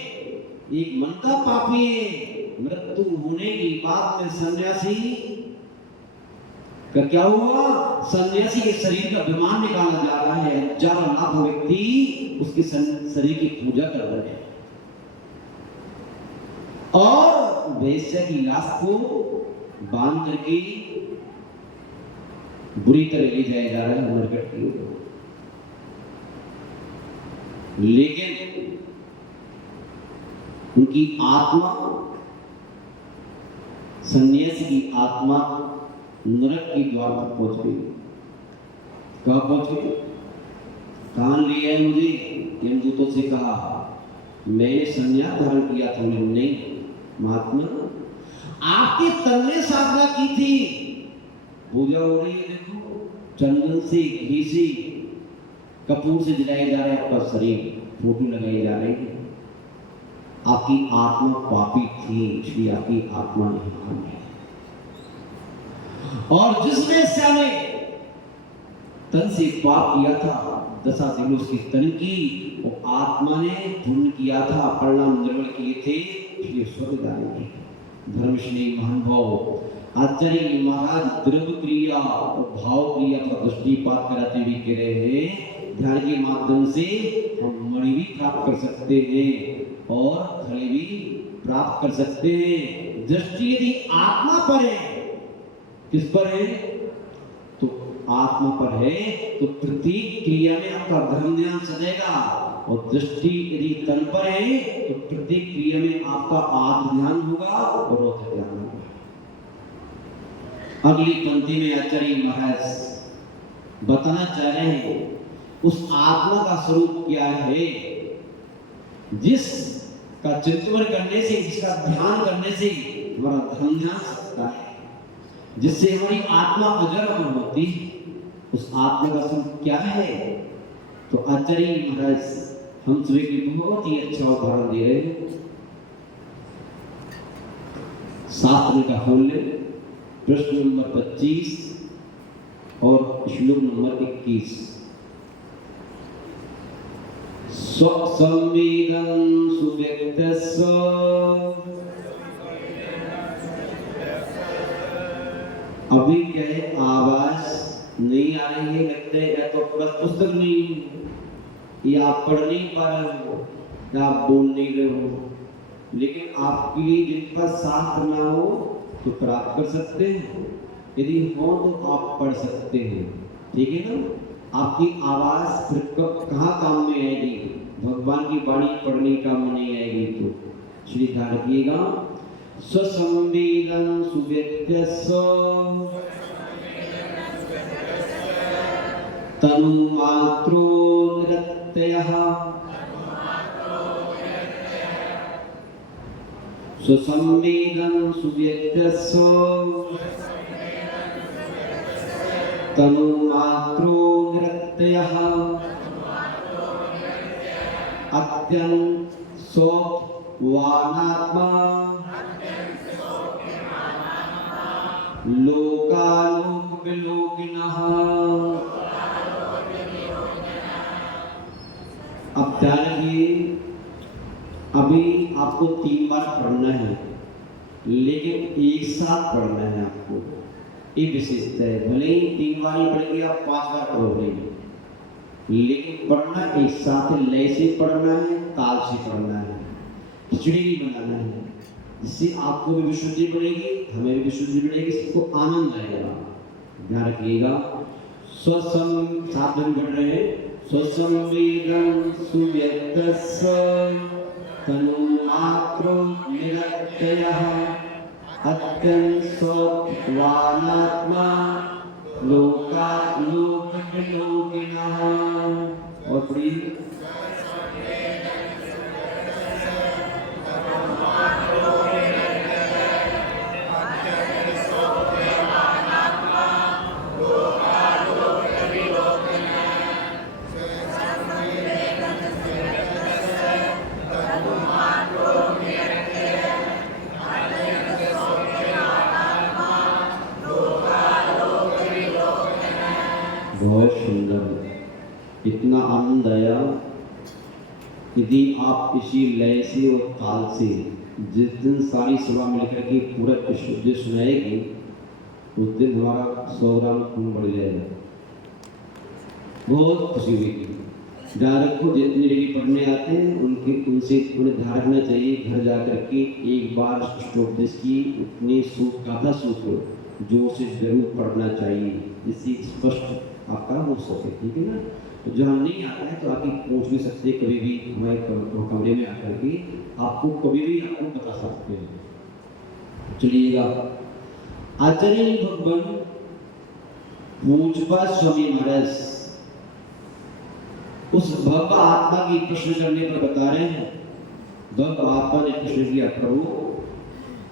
एक मन का पापी है। मृत्यु होने के बाद में सन्यासी का क्या हुआ? सन्यासी के शरीर का विमान निकाला जा रहा है। हजारों लाखों व्यक्ति उसके शरीर की पूजा कर रहे हैं और वैश्य की लाश को बांध करके बुरी तरह ले जाया जा रहा है नरकट की ओर। लेकिन उनकी आत्मा, सन्यासी की आत्मा नरक के द्वार पर पहुंच गई। कहां पहुंच गई? कान लिया मुझे यमदूतों से कहा, मैंने संन्यास धारण किया था। नहीं महात्मा, आपके तन ने साधना की थी, पूजा हो रही है। देखो, चंदन से, घी से, कपूर से जलाए जा रहे आपका शरीर, फोटो लगाई जा रही है। आपकी आत्मा पापी थी, इसलिए आपकी आत्मा नहीं है। और जिस वेश्या ने तन से पाप किया था, दशा दिनों उसकी तन की, और आत्मा ने पुण्य किया था, परिणाम निर्मल किए थे, इसलिए स्वर्ग जाएंगे। धर्मश्री महानुभाव आचार्य महाराज द्रव्य क्रिया और भाव क्रिया का दृष्टिपात कराते हुए कह रहे हैं, ध्यान के माध्यम से हम मणि भी प्राप्त कर सकते हैं और फल भी प्राप्त कर सकते हैं। दृष्टि यदि आत्मा पर है, किस पर है? तो आत्मा पर है, तो प्रत्येक क्रिया में आपका धर्म ध्यान सदेगा। और दृष्टि यदि तन पर है, तो प्रत्येक क्रिया में आपका आत्म ध्यान होगा और रोध ध्यान होगा। अगली पंक्ति में आचार्य महाराज बताना चाह रहे हैं, उस आत्मा का स्वरूप क्या है, जिसका चिंतन करने से, जिसका ध्यान करने से हमारा धर्म ध्यान सकता है, जिससे हमारी आत्मा अजर अमर होती है। उस आत्मा का स्वरूप क्या है? तो आचार्य महाराज हम सभी को बहुत ही अच्छा उदाहरण दे रहे हैं। शास्त्र का खोल ले, प्रश्न नंबर 25 और श्लोक नंबर 21। स्वसंवेदं सुव्यक्तस्य अभी क्या है, आवाज नहीं आ रही है, लगता है या तो पुस्तक नहीं है, या आप पढ़ नहीं पा रहे हो, या आप बोल नहीं रहे हो। लेकिन आपके लिए जिनका शास्त्र ना हो तो प्राप्त कर सकते हैं, यदि हो तो आप पढ़ सकते हैं, ठीक है ना। आपकी आवाज फिर कहाँ काम में आएगी, भगवान की वाणी पढ़ने काम में नहीं आएगी। तो श्री ध्यान रखिएगा, स्वसंवेदं सुव्यक्तस्य तनुमात्रो निरत्यः स्वसंवेदं सुव्यक्तस्य तनुमात्रो निरत्यः अत्यंत सौख्यवानात्मा लोकालोक विलोकिनः। अब ध्यान रखिए, अभी आपको 3 बार पढ़ना है, लेकिन एक साथ पढ़ना है आपको। ये विशेषता है, भले ही 3 बार ही पढ़ेंगे आप 5 बार पढ़ोगे, लेकिन पढ़ना एक साथ है, लय से पढ़ना है, ताल से पढ़ना है, खिचड़ी नहीं बनाना है, जिससे आपको भी विशुद्धि बढ़ेगी, हमें भी विशुद्धि बढ़ेगी, सबको आनंद आएगा। ध्यान रखिएगा, साथ में बढ़ रहे हैं, स्वसंवेदं सुव्यक्तस्य तनुमात्रो निरत्यः अत्यंत सौख्यवानात्मा लोकालोक विलोकिनः। और प्लीज बहुत सुंदर, इतना आनंद आया। यदि आप इसी लय से और ताल से जिस दिन सारी सभा मिलकर के पूरा विशुद्ध सुनाएगी, उस दिन हमारा 100 ग्राम खून बढ़ जाएगा। बहुत खुशी हुई। धारक को जितने लड़के पढ़ने आते हैं उनसे उन्हें ध्यान रखना चाहिए, घर जाकर के एक बार श्लोकोपदेश की उतनी सूत्र गाथा सूत्र जोर से जरूर पढ़ना चाहिए, जिससे स्पष्ट आपका हो सके, ठीक है ना। तो जहाँ नहीं आता है तो आके पूछ भी सकते, कभी भी हमारे कमरे में आकर के आपको कभी भी आपको बता सकते हैं। चलिएगा, आचार्य भगवान पूजपा स्वामी महाराज उस भव्य आत्मा की प्रश्न करने पर बता रहे हैं। भव्य आत्मा ने प्रश्न किया, प्रभु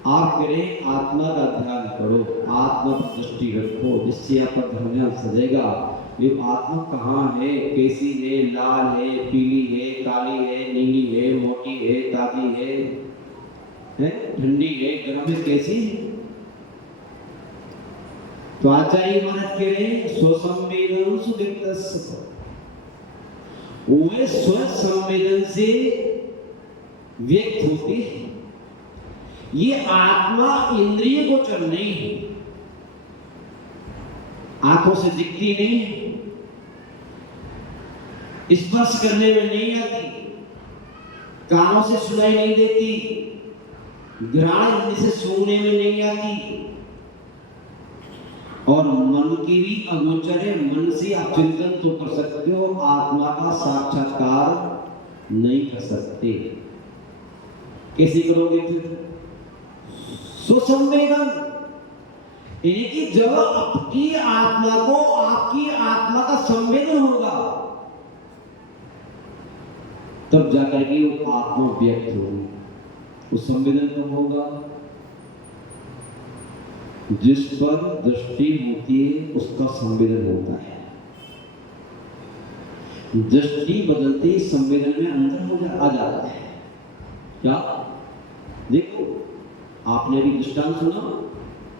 आप करें आत्मा का ध्यान करो, आत्मा पर दृष्टि रखो, जिससे आपका ध्यान सजेगा। ये आत्मा कहाँ है, कैसी है, लाल है, पीली है, काली है, नीली है, मोटी है, ताजी है, ठंडी है, गर्म है, कैसी है। तो आचार्य महाराज कह रहे हैं, स्वसंवेदन सुदिक्तस्य, वे स्वसंवेदन से व्यक्त होती है। ये आत्मा इंद्रिय गोचर नहीं है, आंखों से दिखती नहीं है, स्पर्श करने में नहीं आती, कानों से सुनाई नहीं देती, घ्राण इंद्रिय से सूंघने में नहीं आती, और मन की भी अगोचर है। मन से आप चिंतन तो कर सकते हो, आत्मा का साक्षात्कार नहीं कर सकते। कैसे करोगे फिर? सुसंवेदन, यानी कि जब आपकी आत्मा को आपकी आत्मा का संवेदन होगा, तब जाकर के वो आत्मा व्यक्त होगी। उस संवेदन कब होगा? जिस पर दृष्टि होती है उसका संवेदन होता है। दृष्टि बदलते संवेदन में अंतर आ जाता है। क्या देखो, आपने भी दृष्टांत सुना,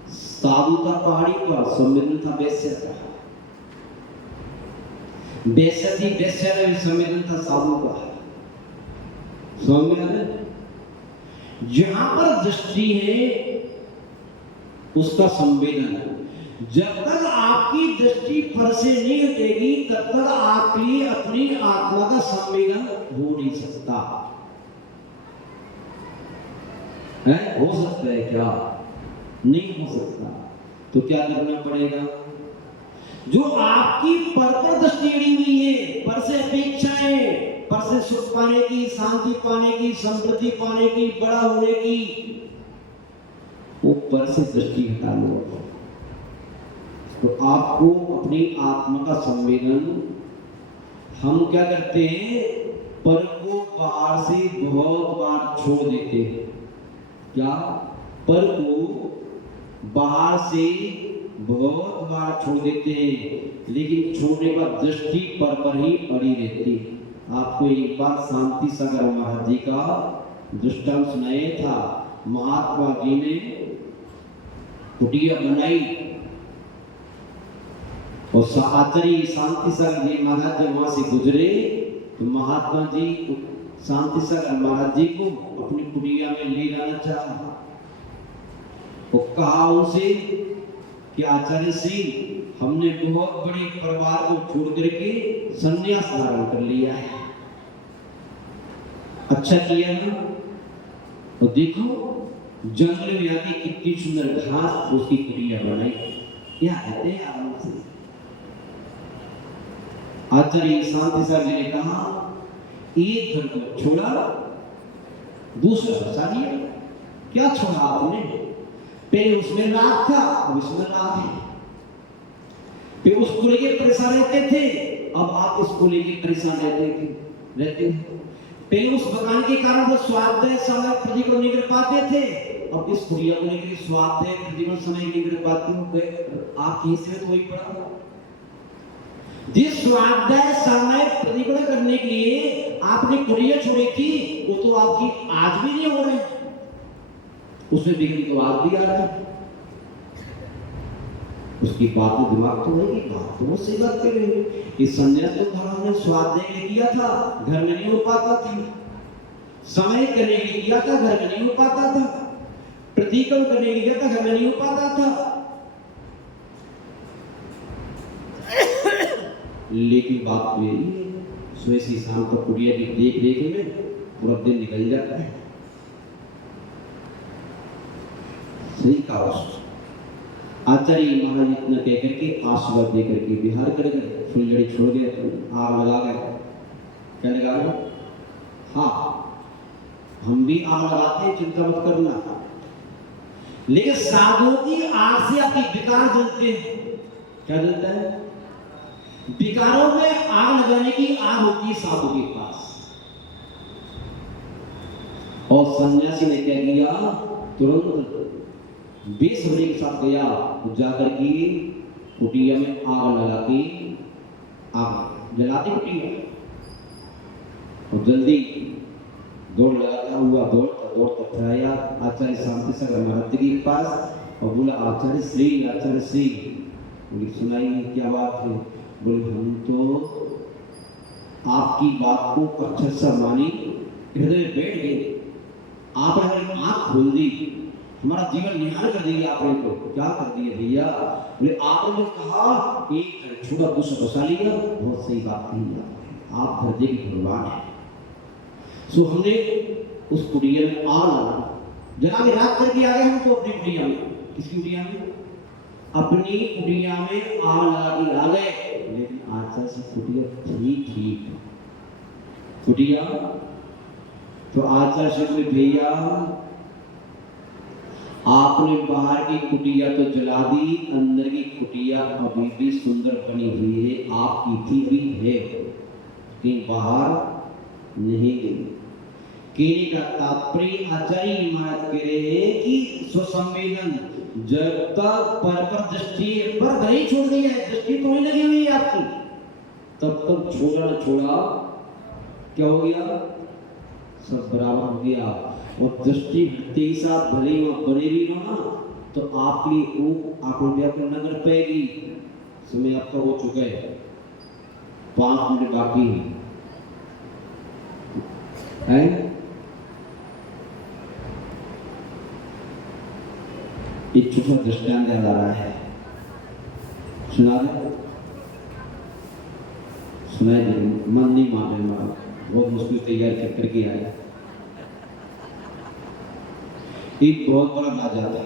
साधु था पहाड़ी पर, सम्मेलन था वैश्य का, वैश्य थी वैश्य में सम्मेलन था साधु का। सम्मेलन जहां पर दृष्टि है उसका संवेदन। जब तक आपकी दृष्टि पर से नहीं हटेगी तब तक आपकी अपनी आत्मा का संवेदन हो नहीं सकता है। हो सकता है क्या? नहीं हो सकता। तो क्या करना पड़ेगा? जो आपकी पर दृष्टि अड़ी हुई है, पर से अपेक्षाएं, पर से सुख पाने की, शांति पाने की, समृद्धि पाने की, बड़ा होने की, वो पर से दृष्टि हटा लो। तो आपको अपनी आत्मा का संवेदन, हम क्या करते हैं, पर को बाहर से बहुत बार छोड़ देते हैं। क्या? पर को बाहर से बहुत बार छोड़ देते हैं, लेकिन छोड़ने का दृष्टि पर ही अड़ी रहती। आपको एक बार शांति सागर महाराज जी का दृष्टांत सुनाया था। महात्मा जी ने कुटिया बनाई और आचार्य शांति सागर जी महाराज जब वहां से गुजरे तो महात्मा जी शांति सागर महाराज जी को अपनी कुटिया में ले जाना चाहा। वो कहा उनसे कि आचार्य सिंह, हमने बहुत बड़े परिवार को छोड़ करके संन्यास धारण कर लिया है। अच्छा किया ना? और देखो जंगल में आके कितनी सुंदर घास उसकी कुटिया बनाई। क्या कहते हैं आराम से। आचार्य शांति सागर जी ने कहा, एक घर को छोड़ा, दूसरा बसा लिया। क्या छोड़ा आपने? पहले उसमें लाभ था, अब इसमें लाभ है। फिर उसको लेके परेशान रहते थे, अब आप इसको लेके परेशान रहते हैं। पहले उस मकान के कारण वो स्वाध्याय समय प्रतिकूल नहीं कर पाते थे, अब इस कुटिया को लेकर स्वाध्याय प्रतिकूल समय नहीं कर पाती हो। आप हिस्से में वही पड़ा। जिस स्वाध्याय समय प्रतिकूल करने के लिए आपने कुटिया छोड़ी थी, वो तो आपकी आज भी नहीं हो रही, उसमें बिगड़ी तो आज भी आ रहा है। उसकी बात में दिमाग तो नहीं, बात तो सही बात कर रही है। इस संन्यास को धर्म ने स्वाध्याय के किया था, घर में नहीं हो पाता था। समय करने के लिए किया था, घर में नहीं हो पाता था। प्रतिक्रम करने के लिए किया था, घर में नहीं हो पाता था। लेकिन बात तो यही है, सुबह से शाम तक कुटिया की देख रेख में पूरा दिन निकल जाता है। सही कहा। आचार्य महाराज इतना कहकर के आशीर्वाद देकर के बिहार कर गए, फुलझड़ी छोड़ गए, आग लगा गए। क्या लगा गए? हाँ, हम भी आग लगाते हैं, चिंता मत करना। लेकिन साधुओं की आग से आपकी विकार जलते हैं। क्या जलता है? विकारों में आग लगाने की आग होती है साधु के पास। और सन्यासी ने क्या किया? तुरंत बेसब्री के साथ गया, जाकर के कुटिया में आग लगा के आग जलाती कुटिया, और जल्दी दौड़ लगाता हुआ दौड़ता आया आचार्य शांति सागर महाराज के पास और बोला, आचार्य श्री बोली सुनाइए क्या बात है? बोले हम तो आपकी बात को अक्षर सा मानी, हृदय बैठ गए, आपने हमारी आंख खोल दी, हमारा जीवन निहाल कर दिया आपने। तो क्या कर दिया भैया? बोले आपने जो कहा एक घर छोड़ा दूसरा बसा लिया, बहुत सही बात कही आप हृदय के भगवान है। सो हमने उस कुटिया में आग लगा, जला के रात करके आ गए हम तो अपनी कुटिया में। किसकी कुटिया में? अपनी कुटिया में आग लगा के आ गए। लेकिन आचार्य से कुटिया ठीक कुटिया तो आचार्य से भैया आपने बाहर की कुटिया तो जला दी, अंदर की कुटिया अभी भी सुंदर बनी हुई है, आपकी थी भी है, लेकिन बाहर नहीं गई। कहने का तात्पर्य आचार्य महाराज कह रहे हैं कि स्वसंवेदन जब तक पर दृष्टि पर नहीं छोड़ दी है, दृष्टि तो नहीं लगी हुई है आपकी, तब तक छोड़ा क्या हो गया? सब बराबर हो गया। और दृष्टि हटते ही साथ भले ही वहाँ बने भी रहो ना, तो आपके लिए वो आंखों व्यापन न कर पाएगी। समय आपका हो चुका है, 5 मिनट बाकी है। एक छोटा दृष्टांत याद आ रहा है, सुना दे, सुनाई दे, मन नहीं मान रहे हमारा, बहुत मुश्किल तैयार करके आया। एक बहुत बड़ा राजा था,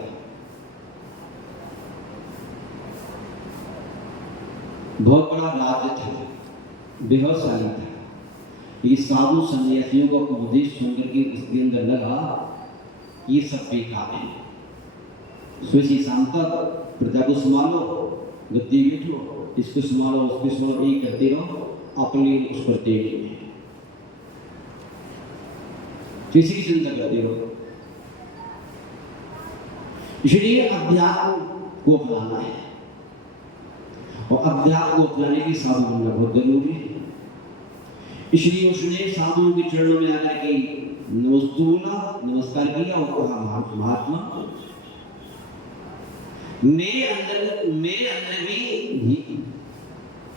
बहुत बड़ा राज्य था, बेहदशाली था। ये साधु सन्यासियों का उपदेश सुनकर के इसके अंदर लगा ये सब बेकार है, सोची शाम तक प्रजा को संभालो, गद्दी बैठो, इसको संभालो उसको संभालो, यही करते रहो, अपने उस पर देख किसी की चिंता करते रहो। इसलिए अध्यात्म को अपनाना है, और अध्यात्म को अपनाने के साधु बनना बहुत जरूरी है। इसलिए उसने साधुओं के चरणों में आकर के नमस्कार किया और कहा, महात्मा मेरे अंदर भी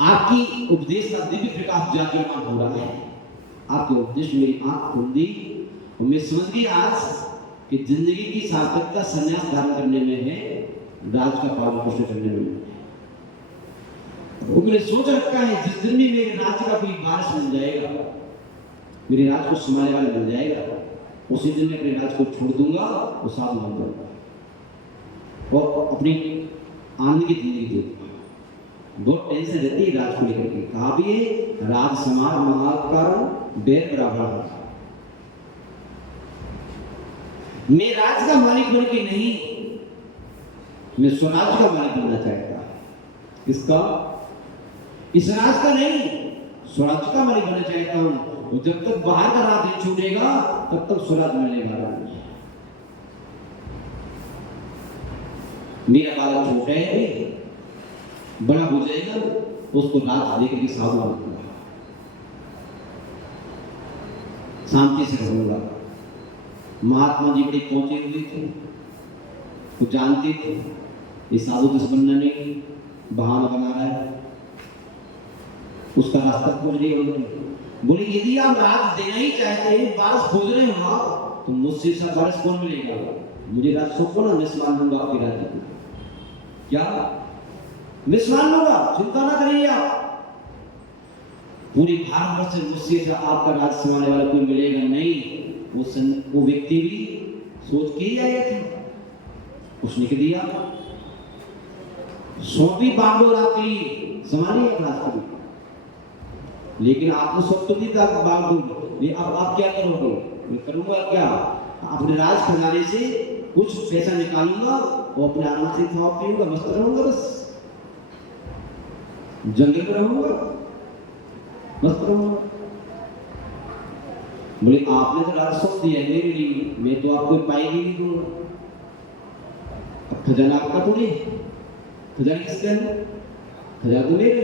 आपकी उपदेश का दिव्य प्रकाश जागृत हो रहा है। आपके उपदेश मेरी आंख खोल दी और मैं समझ गई आज कि जिंदगी की सार्थकता संन्यास धारण करने में है, राज का पालन पोषण करने में है। वो मैंने सोच रखा है जिस दिन भी मेरे राज का कोई वारिस मिल जाएगा, मेरे राज को संभालने वाला मिल जाएगा, उसी दिन मैं अपने राज को छोड़ दूंगा और साधु बन जाऊंगा और अपनी आनंद की जिंदगी जीऊंगा। बहुत टेंशन रहती है राज को लेकर के, कहा भी है राज समार महाकार बेर बराबर। मैं राज का मालिक बन के नहीं, मैं स्वराज का मालिक बनना चाहता। किसका? इस राज का नहीं, स्वराज का मालिक बनना चाहता हूं। और जब तक बाहर का राज नहीं छूटेगा तब तक स्वराज मिलने वाला नहीं। मेरा बालक छोटा है, बड़ा हो जाएगा उसको राज लेकर के साधु बनूंगा, शांति से रहूंगा। महात्मा जी बड़े पहुंचे हुए थे, वो जानते थे ये साधु किस बनना नहीं, बहाना बना रहा है, उसका रास्ता खोज रही है। बोले यदि आप राज देना ही चाहते हैं, वारिस खोज रहे हो आप, तो मुझसे सब वारिस कौन मिलेगा? मुझे राज सौंपो ना, मैं संभाल लूंगा आपके राज्य को। क्या? मैं संभाल लूंगा, चिंता ना करिए आप। पूरी भारतवर्ष से मुझसे से आपका राज संभालने वाला कोई मिलेगा नहीं। वो व्यक्ति भी सोच के ही आया था, उसने कह दिया सौंपी बागडोर आपके लिए, संभालिए राज को। लेकिन आपने सब तो दी था बागडोर, ये अब आप क्या करोगे? मैं करूंगा क्या, अपने राज खजाने से कुछ पैसा निकालूंगा और अपने आराम से खाओ पीऊंगा, मस्त रहूंगा, बस जंगल में रहूंगा, मस्त रहूंगा। बोले आपने तो राज सौंप दिया मेरे लिए, मैं तो आपको पाएगी नहीं दूंगा। अब खजाना आपका थोड़ी, खजाना किसका है? खजाना तो मेरे,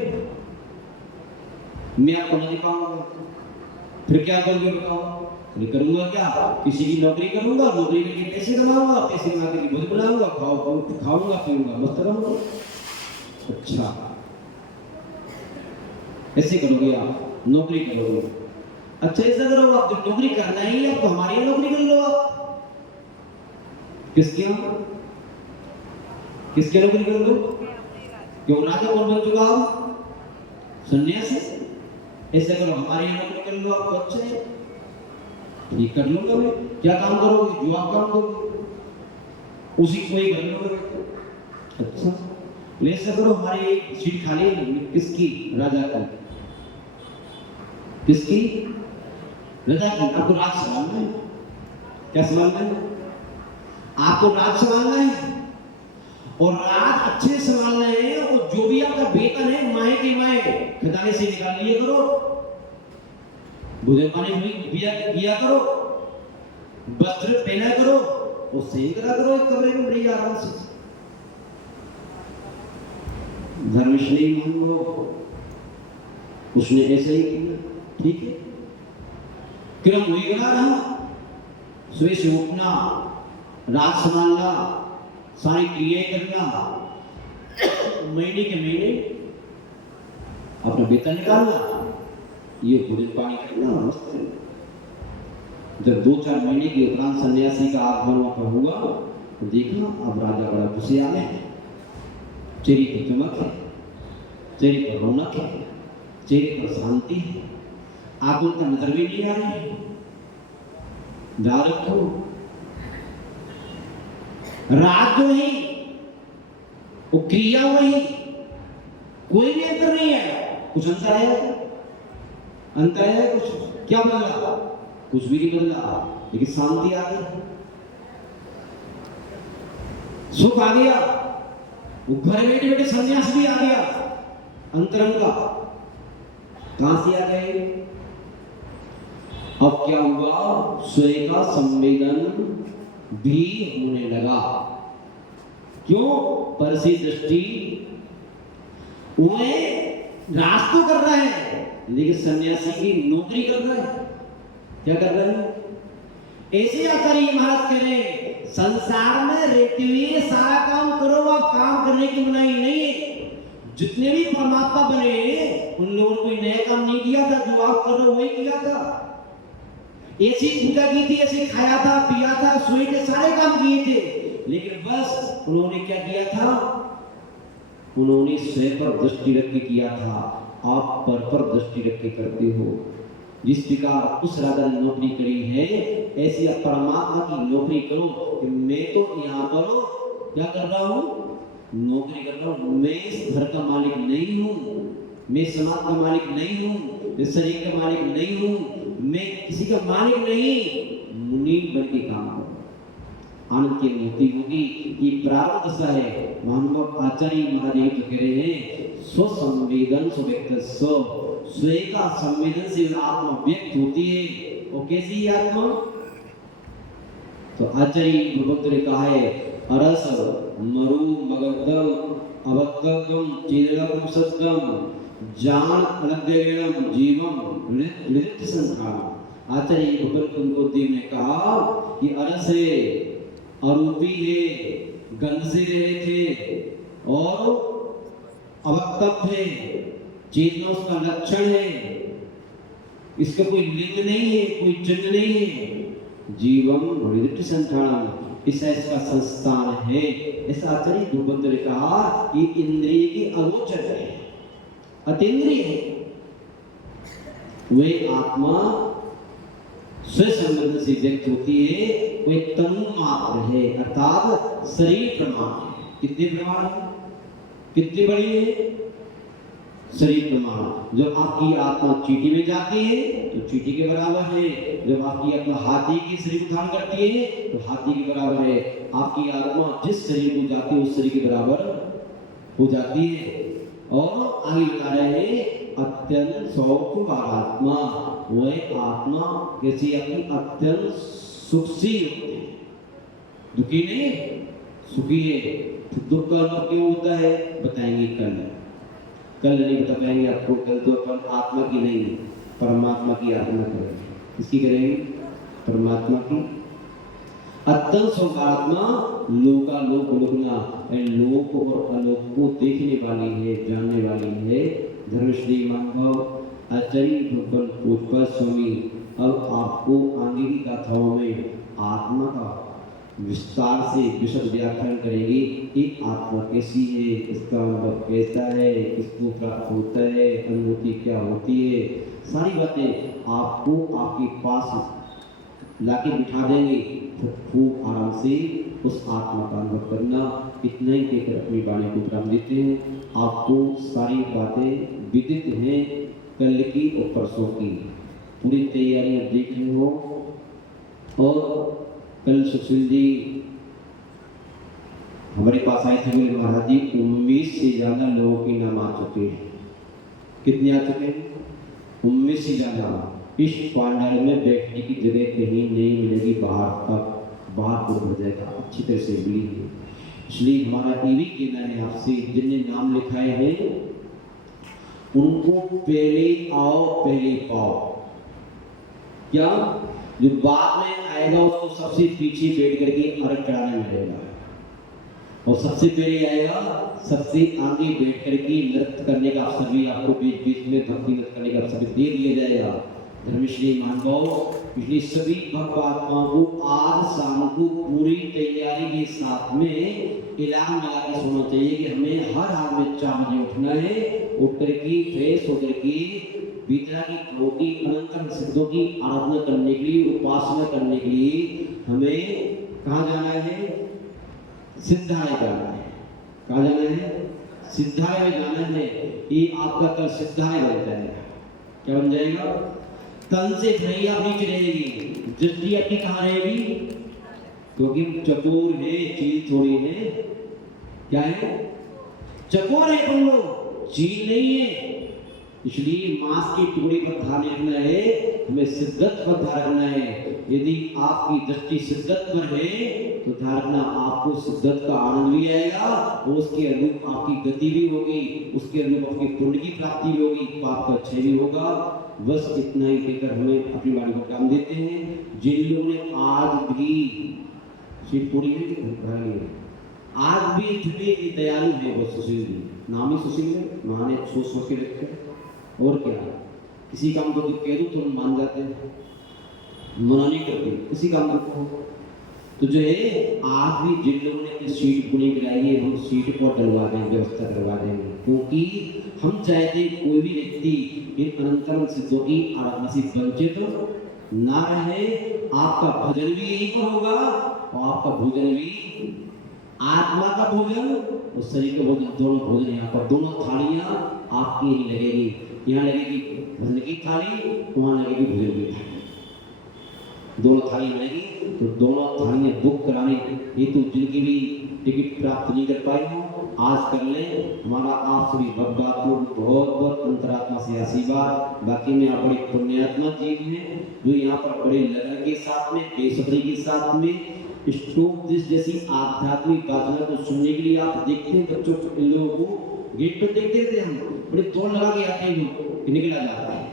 मैं आपको नहीं पाऊंगा। फिर क्या करोगे बताओ? मैं करूंगा क्या? किसी की नौकरी करूंगा, नौकरी करके पैसे कमाऊंगा, पैसे कमा के भोज बनाऊंगा, खाऊंगा पीऊंगा, मस्त रहूंगा। अच्छा ऐसे करोगे आप, नौकरी करोगे? अच्छा ऐसा करो आप, जब नौकरी करना ही है तो हमारी यहाँ नौकरी कर लो आप। किसके यहाँ? किसके नौकरी कर लो? क्यों राजा कौन बन चुका हो? सन्यासी। ऐसा करो हमारे यहाँ नौकरी कर लो आप, तो अच्छा है, ये कर लूंगा मैं। क्या काम करोगे? जो आप काम करोगे उसी को ही कर लूंगा। अच्छा ऐसा करो हमारी एक सीट खाली है, किसकी? राजा की। किसकी? राजा की। आपको राज संभालना है। क्या संभालना है? आपको राज संभालना है, और राज अच्छे से संभालना है। और जो भी आपका वेतन है माहे के माहे खजाने से निकाल लिया करो, भोजन पानी किया करो, वस्त्र पहना करो और सही करा करो एक कमरे में बड़ी आराम से। धर्मश्री मांगो, उसने ऐसे ही किया, ठीक है। क्रम वही बना रहा, सुबह से उठना, रात संभालना, सारी क्रियाएं करना, महीने के महीने अपना वेतन निकालना, ये भोजन पानी करना, मस्त करना। जब 2-4 महीने के उपरांत सन्यासी का आगमन वहां पर हुआ तो देखा अब राजा बड़ा खुशी आ गए, चेहरे पर चमक है, चेहरे पर रौनक है, चेहरे पर शांति है, आप उनका नजर भी नहीं आ रहे हैं। रखो रात जो ही वो क्रिया वही, कोई भी अंतर नहीं है। कुछ अंतर है, अंतर है कुछ, क्या बदला? कुछ भी नहीं बदला, लेकिन शांति आ गई, सुख आ गया, वो घर बैठे बैठे संन्यास भी आ गया, अंतरंग का। कहां से आ गए? अब क्या हुआ? स्वयं का संवेदन भी होने लगा। क्यों? परसी दृष्टि वह राज तो कर रहा है, लेकिन सन्यासी की नौकरी कर रहा है। क्या कर रहा है? ऐसे आचार्य महाराज कह रहे हैं, संसार में रहते हुए सारा काम करो, वह काम करने की मनाही नहीं है। जितने भी परमात्मा बने उन लोगों ने कोई नया काम नहीं किया था, जो आप कर रहे हो वही किया था। ऐसी पूजा की थी, ऐसे खाया था, पिया था, सोए थे, सारे काम किए थे, लेकिन बस उन्होंने क्या किया था? उन्होंने स्वयं पर दृष्टि रख के किया था। आप पर दृष्टि रख के करते हो। जिस प्रकार उस राजा ने नौकरी करी है, ऐसी आप परमात्मा की नौकरी करो कि मैं तो यहाँ पर क्या कर रहा हूँ? नौकरी कर रहा हूँ। मैं इस घर का मालिक नहीं हूँ, मैं समाज का मालिक नहीं हूँ, मैं शरीर का मालिक नहीं हूँ, मैं किसी का मालिक नहीं, मुनि बन के काम करो। आनंद की अनुभूति होगी कि प्रारब्ध दशा है। महानुभाव आचार्य महाराज ये कह रहे हैं, स्वसंवेदन स्वव्यक्त स्वयं का संवेदन से आत्मा व्यक्त होती है। और कैसी आत्मा? तो आचार्य भगवत ने कहा है, अरस मरु मगधम अवक्तम चीदलम सद्गम जान अलग्यम जीवम नृत्य संखान। आचार्य भगवत देव ने कहा कि अरस है, अरूपी है, गंध से रहे थे, और अवक्तम है, चेतना उसका लक्षण है, इसका कोई लिंग नहीं है, कोई चिन्ह नहीं है। जीवम नृत्य संखान, इसका संस्थान है। ऐसा आचार्य भगवत ने कहा कि इंद्रिय की अगोचर है, अतीन्द्रिय है। वे आत्मा स्वसंवेदन से व्यक्त होती है, वो एक तनु मात्र है, अर्थात शरीर प्रमाण है। कितने प्रमाण है? कितनी बड़ी है? शरीर प्रमाण। जब आपकी आत्मा चींटी में जाती है तो चींटी के बराबर है, जब आपकी आत्मा हाथी की शरीर को धारण करती है तो हाथी के बराबर है। आपकी आत्मा जिस शरीर को जाती है उस शरीर के बराबर हो जाती है। और आगे बता रहे हैं, अत्यंत सौख्य आत्मा, वह आत्मा कैसी? अपनी अत्यंत सुख से होती है, दुखी नहीं, सुखी है। तो दुख का अनुभव क्यों होता है बताएंगे कल नहीं बता पाएंगे आपको। कल तो अपन आत्मा की नहीं, परमात्मा की आत्मा करेंगे। किसकी करेंगे? परमात्मा की। अत्यंत सौभाग्यमा लोकालोक लोकना, लोक और अलोक को देखने वाली है, जानने वाली है। धर्मश्री महानुभाव आचार्य भगवान पूजपा स्वामी अब आपको आगे की गाथाओं में आत्मा का विस्तार से विशद व्याख्यान करेंगे कि आत्मा कैसी है, इसका अनुभव कैसा है, किसको प्राप्त होता है, अनुभूति क्या होती है, सारी बातें आपको आपके पास लाके बिठा देंगे। तो खूब आराम से उस आत्मा का अनुभव करना। इतना ही कहकर अपनी वाणी को विराम देते हैं। आपको सारी बातें विदित हैं, कल की और परसों की पूरी तैयारियां देख रहे हो। और कल सुशील जी हमारे पास आए थे, बोले महाराज जी 19 से ज्यादा लोगों के नाम आ चुके हैं। कितने आ चुके हैं? 19 से ज्यादा। इस पांडाल में बैठने की जगह कहीं नहीं मिलेगी, बाहर तक बाहर पूरा हो जाएगा, अच्छी तरह से मिली है। इसलिए हमारा ये भी कहना है आपसे, जिनने नाम लिखाए हैं उनको पहले आओ पहले पाओ। क्या? जो बाद में आएगा उसको सबसे पीछे बैठ करके अर्घ चढ़ाने मिलेगा, और सबसे पहले आएगा सबसे आगे बैठ करके नृत्य करने का अवसर भी आपको बीच बीच में भक्ति नृत्य करने का अवसर भी दे दिया जाएगा। धर्मश्री मानव पिछली सभी भक्त आत्माओं को आज शाम को पूरी तैयारी के साथ में ऐलान लगा के सोना चाहिए कि हमें हर हाल में 4 बजे उठना है, उठ करके फ्रेश होकर के बीता की प्रभु की अनंत सिद्धों की आराधना करने के लिए, उपासना करने के लिए हमें कहाँ जाना है? सिद्धालय जाना है। कहाँ जाना है? सिद्धालय में जाना है। ये आपका कल सिद्धालय बन जाएगा। क्या बन जाएगा? तन से भैया नीचे रहेगी, दृष्टि आपकी कहाँ रहेगी? क्योंकि चकोर है, चील थोड़ी है। क्या है? चकोर है तुम लोग, चील नहीं है। इसलिए मांस की टुकड़ी पर ध्यान रखना है, हमें शिद्दत पर ध्यान रखना है। यदि आपकी दृष्टि शिद्दत पर है तो ध्यान रखना आपको शिद्दत का आनंद भी आएगा, और उसके अनुरूप आपकी गति भी होगी, उसके अनुरूप आपकी पुण्य की प्राप्ति भी होगी, पाप का क्षय भी होगा। बस इतना ही कहकर हमें अपनी वाणी को काम देते हैं। जिन लोगों ने आज भी सीट पूरी है, आज भी इतने दयालु है, वो सुशील जी, नाम ही सुशील है, माने सोच के रखते हैं। और क्या, किसी काम को कह दूं तो मान जाते हैं, मना नहीं करते किसी काम को। तो जो है आज भी जिन लोगों ने सीट पूरी कराई है, हम सीट को डलवा देंगे, व्यवस्था करवा देंगे, क्योंकि हम चाहते हैं कोई भी व्यक्ति इन अनंतम सिद्धों की आराधना से वंचित ना रहे। आपका भजन भी यही पर होगा, और आपका भोजन भी, आत्मा का भोजन और शरीर का भोजन, दोनों भोजन यहाँ पर, दोनों थालियाँ आपकी ही लगेगी। यहाँ लगेगी भजन की थाली, वहाँ लगेगी भोजन की थाली, दोनों थाली लगेगी। तो दोनों थालियाँ बुक कराने हेतु जिनकी भी टिकट प्राप्त नहीं कर पाए हो, आज कर लें। हमारा आप सभी भक्तों बहुत बहुत अंतरात्मा से आशीर्वाद। बाकी में आप बड़ी पुण्यात्मा जीव हैं, जो यहाँ पर बड़े लगन के साथ में, बेसब्री के साथ में स्टोक दिस जैसी आध्यात्मिक वासना को सुनने के लिए आप देखते हैं। बच्चों को, इन लोगों को गेट पर देखते थे हम, बड़े दौड़ लगा के आते हैं, लोग निकला जाता है।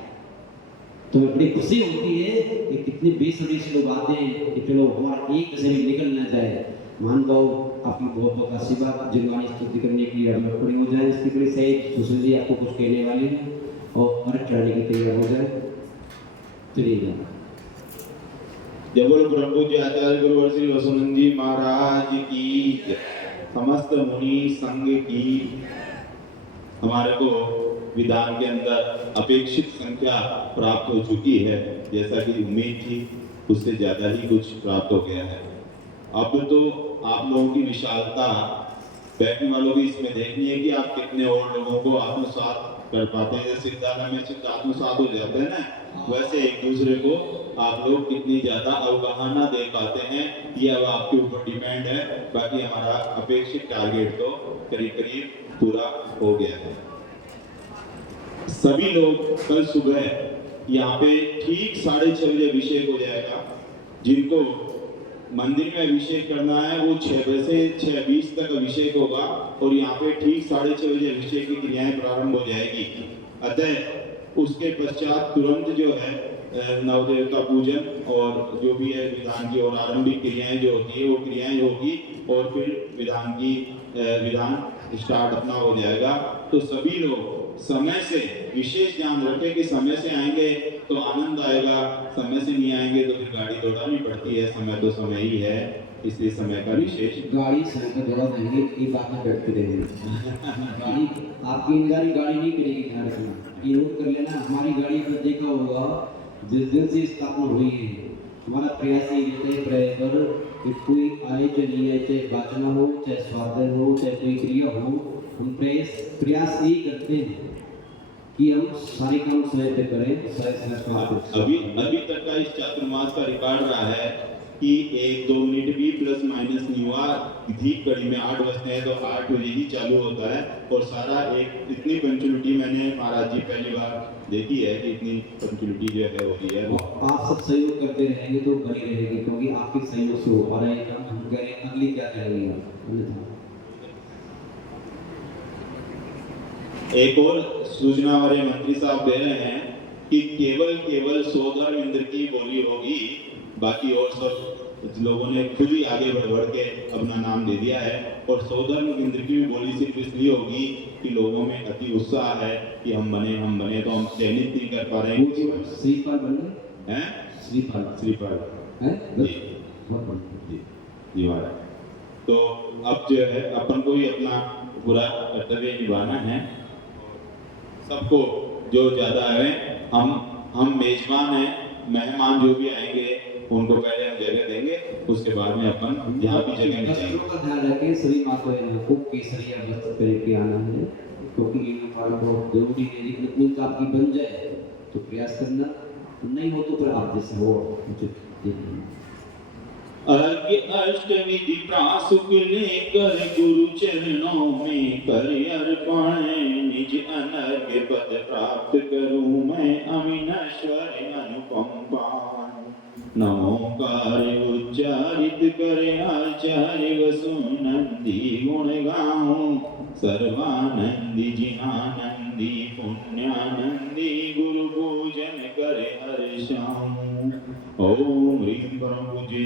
तो बड़ी खुशी होती है कि कितने बेसब्री से लोग आते हैं कि चलो हमारा एक से भी निकल ना जाए। मान भाव आपकी बहुत बहुत आशीर्वाद। जिनवानी स्तुति करने के लिए हम खड़े हो जाए, इसके लिए सही सुशील जी आपको कुछ कहने वाले हैं और अर्घ चढ़ाने की तैयार हो जाए। चलिए। जय बोलो परम पूज्य आचार्य गुरुवर श्री वसुनंद जी महाराज की, समस्त मुनि संघ की। हमारे को विधान के अंदर अपेक्षित संख्या प्राप्त हो चुकी है, जैसा कि उम्मीद थी उससे ज्यादा ही कुछ प्राप्त हो गया है। अब तो आप लोगों की विशालता बैठने वालों की इसमें देखनी है कि आप कितने और लोगों को आत्मसात कर पाते हैं। जैसे सिद्धार्थ में चित्त आत्मसात हो जाते हैं ना, वैसे एक दूसरे को आप लोग कितनी ज्यादा अवगाहना दे पाते हैं, ये अब आपके ऊपर डिपेंड है। बाकी हमारा अपेक्षित टारगेट तो करीब करीब पूरा हो गया है। सभी लोग कल सुबह यहाँ पे ठीक 6:30 बजे अभिषेक हो जाएगा। जिनको मंदिर में अभिषेक करना है वो 6 बजे से 6:20 तक अभिषेक होगा, और यहाँ पे ठीक 6:30 बजे अभिषेक की क्रियाएं प्रारंभ हो जाएगी। अतः उसके पश्चात तुरंत जो है नवदेवता पूजन और जो भी है विधान की और आरंभिक क्रियाएं जो होती है वो क्रियाएं होगी, और फिर विधान स्टार्ट अपना हो जाएगा। तो सभी लोग समय से विशेष ध्यान रखें कि समय से आएंगे तो आनंद आएगा, समय से नहीं आएंगे तो फिर गाड़ी दौड़ानी पड़ती है। समय तो समय ही है, इसलिए समय का विशेष गाड़ी समय पर दौड़ा देंगे, ये बात में बैठते रहेंगे। गाड़ी आपकी गाड़ी नहीं करेगी, ध्यान रखना, ये नोट कर लेना। हमारी गाड़ी पर देखा होगा जिस दिन से स्थापना हुई है, हमारा प्रयास ये रहता है ड्राइवर कि कोई आए चाहे नहीं आए, चाहे वाचना हो, चाहे स्वादन हो, चाहे कोई क्रिया हो, हम प्रयास यही करते हैं कि हम सारे काम समय पे करें, सारे समय। अभी तक का इस चातुर्मास का रिकॉर्ड रहा है कि 1-2 मिनट भी प्लस माइनस नहीं हुआ। ठीक कड़ी में 8 बजते हैं तो 8 बजे ही चालू होता है, और सारा एक इतनी पंचुलिटी मैंने महाराज जी पहली बार देखी है कि इतनी पंचुलिटी जो है हो रही है। आप सब सहयोग करते रहेंगे तो बनी रहेगी, क्योंकि आपके सहयोग से हो पा रहा है काम। हम कह रहे हैं अगली क्या करेंगे। एक और सूचना हमारे मंत्री साहब दे रहे हैं कि केवल सोदर इंद्र की बोली होगी बाकी और सब लोगों ने खुद ही आगे बढ़ बढ़ के अपना नाम दे दिया है। और सौधर्म केंद्र की भी बोली सिर्फ इसलिए होगी कि लोगों में अति उत्साह है कि हम बने, तो हम चयनित नहीं कर पा रहे हैं। श्रीपाल बन गए हैं श्रीपाल हैं जी बहुत बढ़िया। जी महाराज। तो अब जो है अपन को ही अपना पूरा कर्तव्य निभाना है। सबको जो ज़्यादा है हम मेजबान हैं, मेहमान जो भी आएंगे उनको पहले हम जगह देंगे, उसके बाद में अपन जहाँ भी जगह मिलेगी। वस्त्रों का ध्यान रखें, सभी माताएं को केसरिया वस्त्र पहन के आना है, क्योंकि ये हमारा बहुत जरूरी है। लेकिन इतनी तो आपकी बन जाए तो प्रयास करना, नहीं हो तो फिर आप जैसे हो उचित देखिए। अर्घ्य अष्टविधि प्रासुक लेकर गुरु चरणों में कर अर्पण, निज अनर्घ्य पद प्राप्त करूं मैं अविनश्वर अनुपम पान। नमोकार उच्चारित करे आचार्य वसुनंदी गुण गाऊं, सर्वानंदी जिनानंदी पुण्यानंदी गुरु पूजन करे हर्षाऊं। ओम ह्रीं परम पूज्य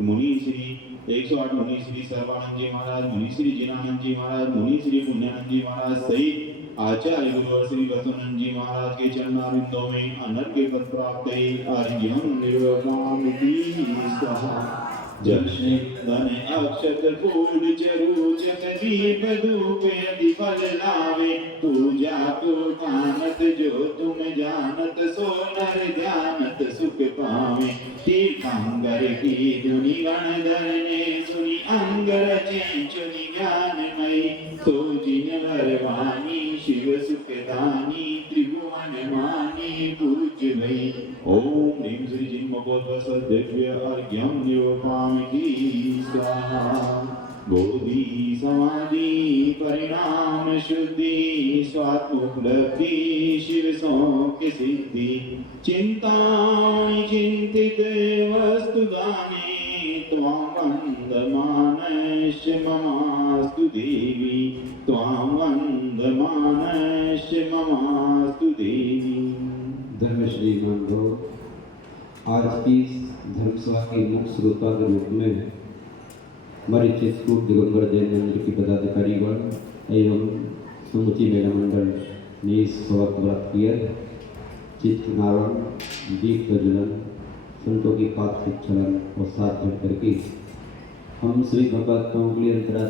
मुनि श्री 108 मुनि श्री सर्वानंद जी महाराज, मुनि श्री जिनानंद जी महाराज, मुनि श्री पुण्यानंद जी महाराज सहित आचार्य गुरुवर श्री वसुनंद जी महाराज के चरणारविंदों में अनर्घ्य पद प्राप्त अर्घ्यं निर्वपामि स्वाहा। जल धन अक्षत फूल चरूचक दीप धूप यदि फल लावे, पूजा को ठानत जो तुम जानत, सो नर ध्यानत सुख पावे। तीर्थंकर की धुनि गण धरने सुनि अंग रचे चुनि ज्ञानमयी, तो जिन भरवानी शिव सुखदानी त्रिभुवन मानी पूज्य भई। ओम ह्रीं श्री जिन्मकोद्भव दिव्य अर्घ्यं निर्वपामि स्वाहा। बोधि समाधि परिणाम शुद्धि स्वात्मोपलब्धि शिव सौख्य सिद्धि, चिंतामणि चिंतित वस्तु दाने, त्वां वन्दमानश्च ममास्तु देवी, त्वां वन्दमानश्च ममास्तु देवी। धर्मश्री मानव, आज की धर्मसभा के मुख्य श्रोता के रूप में हमारे चित्रकूट दिगंबर जैन मंदिर के पदाधिकारीगण एवं समुची महिला मंडल ने इस सभा को व्रत किया। चित्र नारण, दीप प्रज्वलन, संतों की पात्र चलन और साथ भर करके हम सभी भक्तों के लिए अंतरा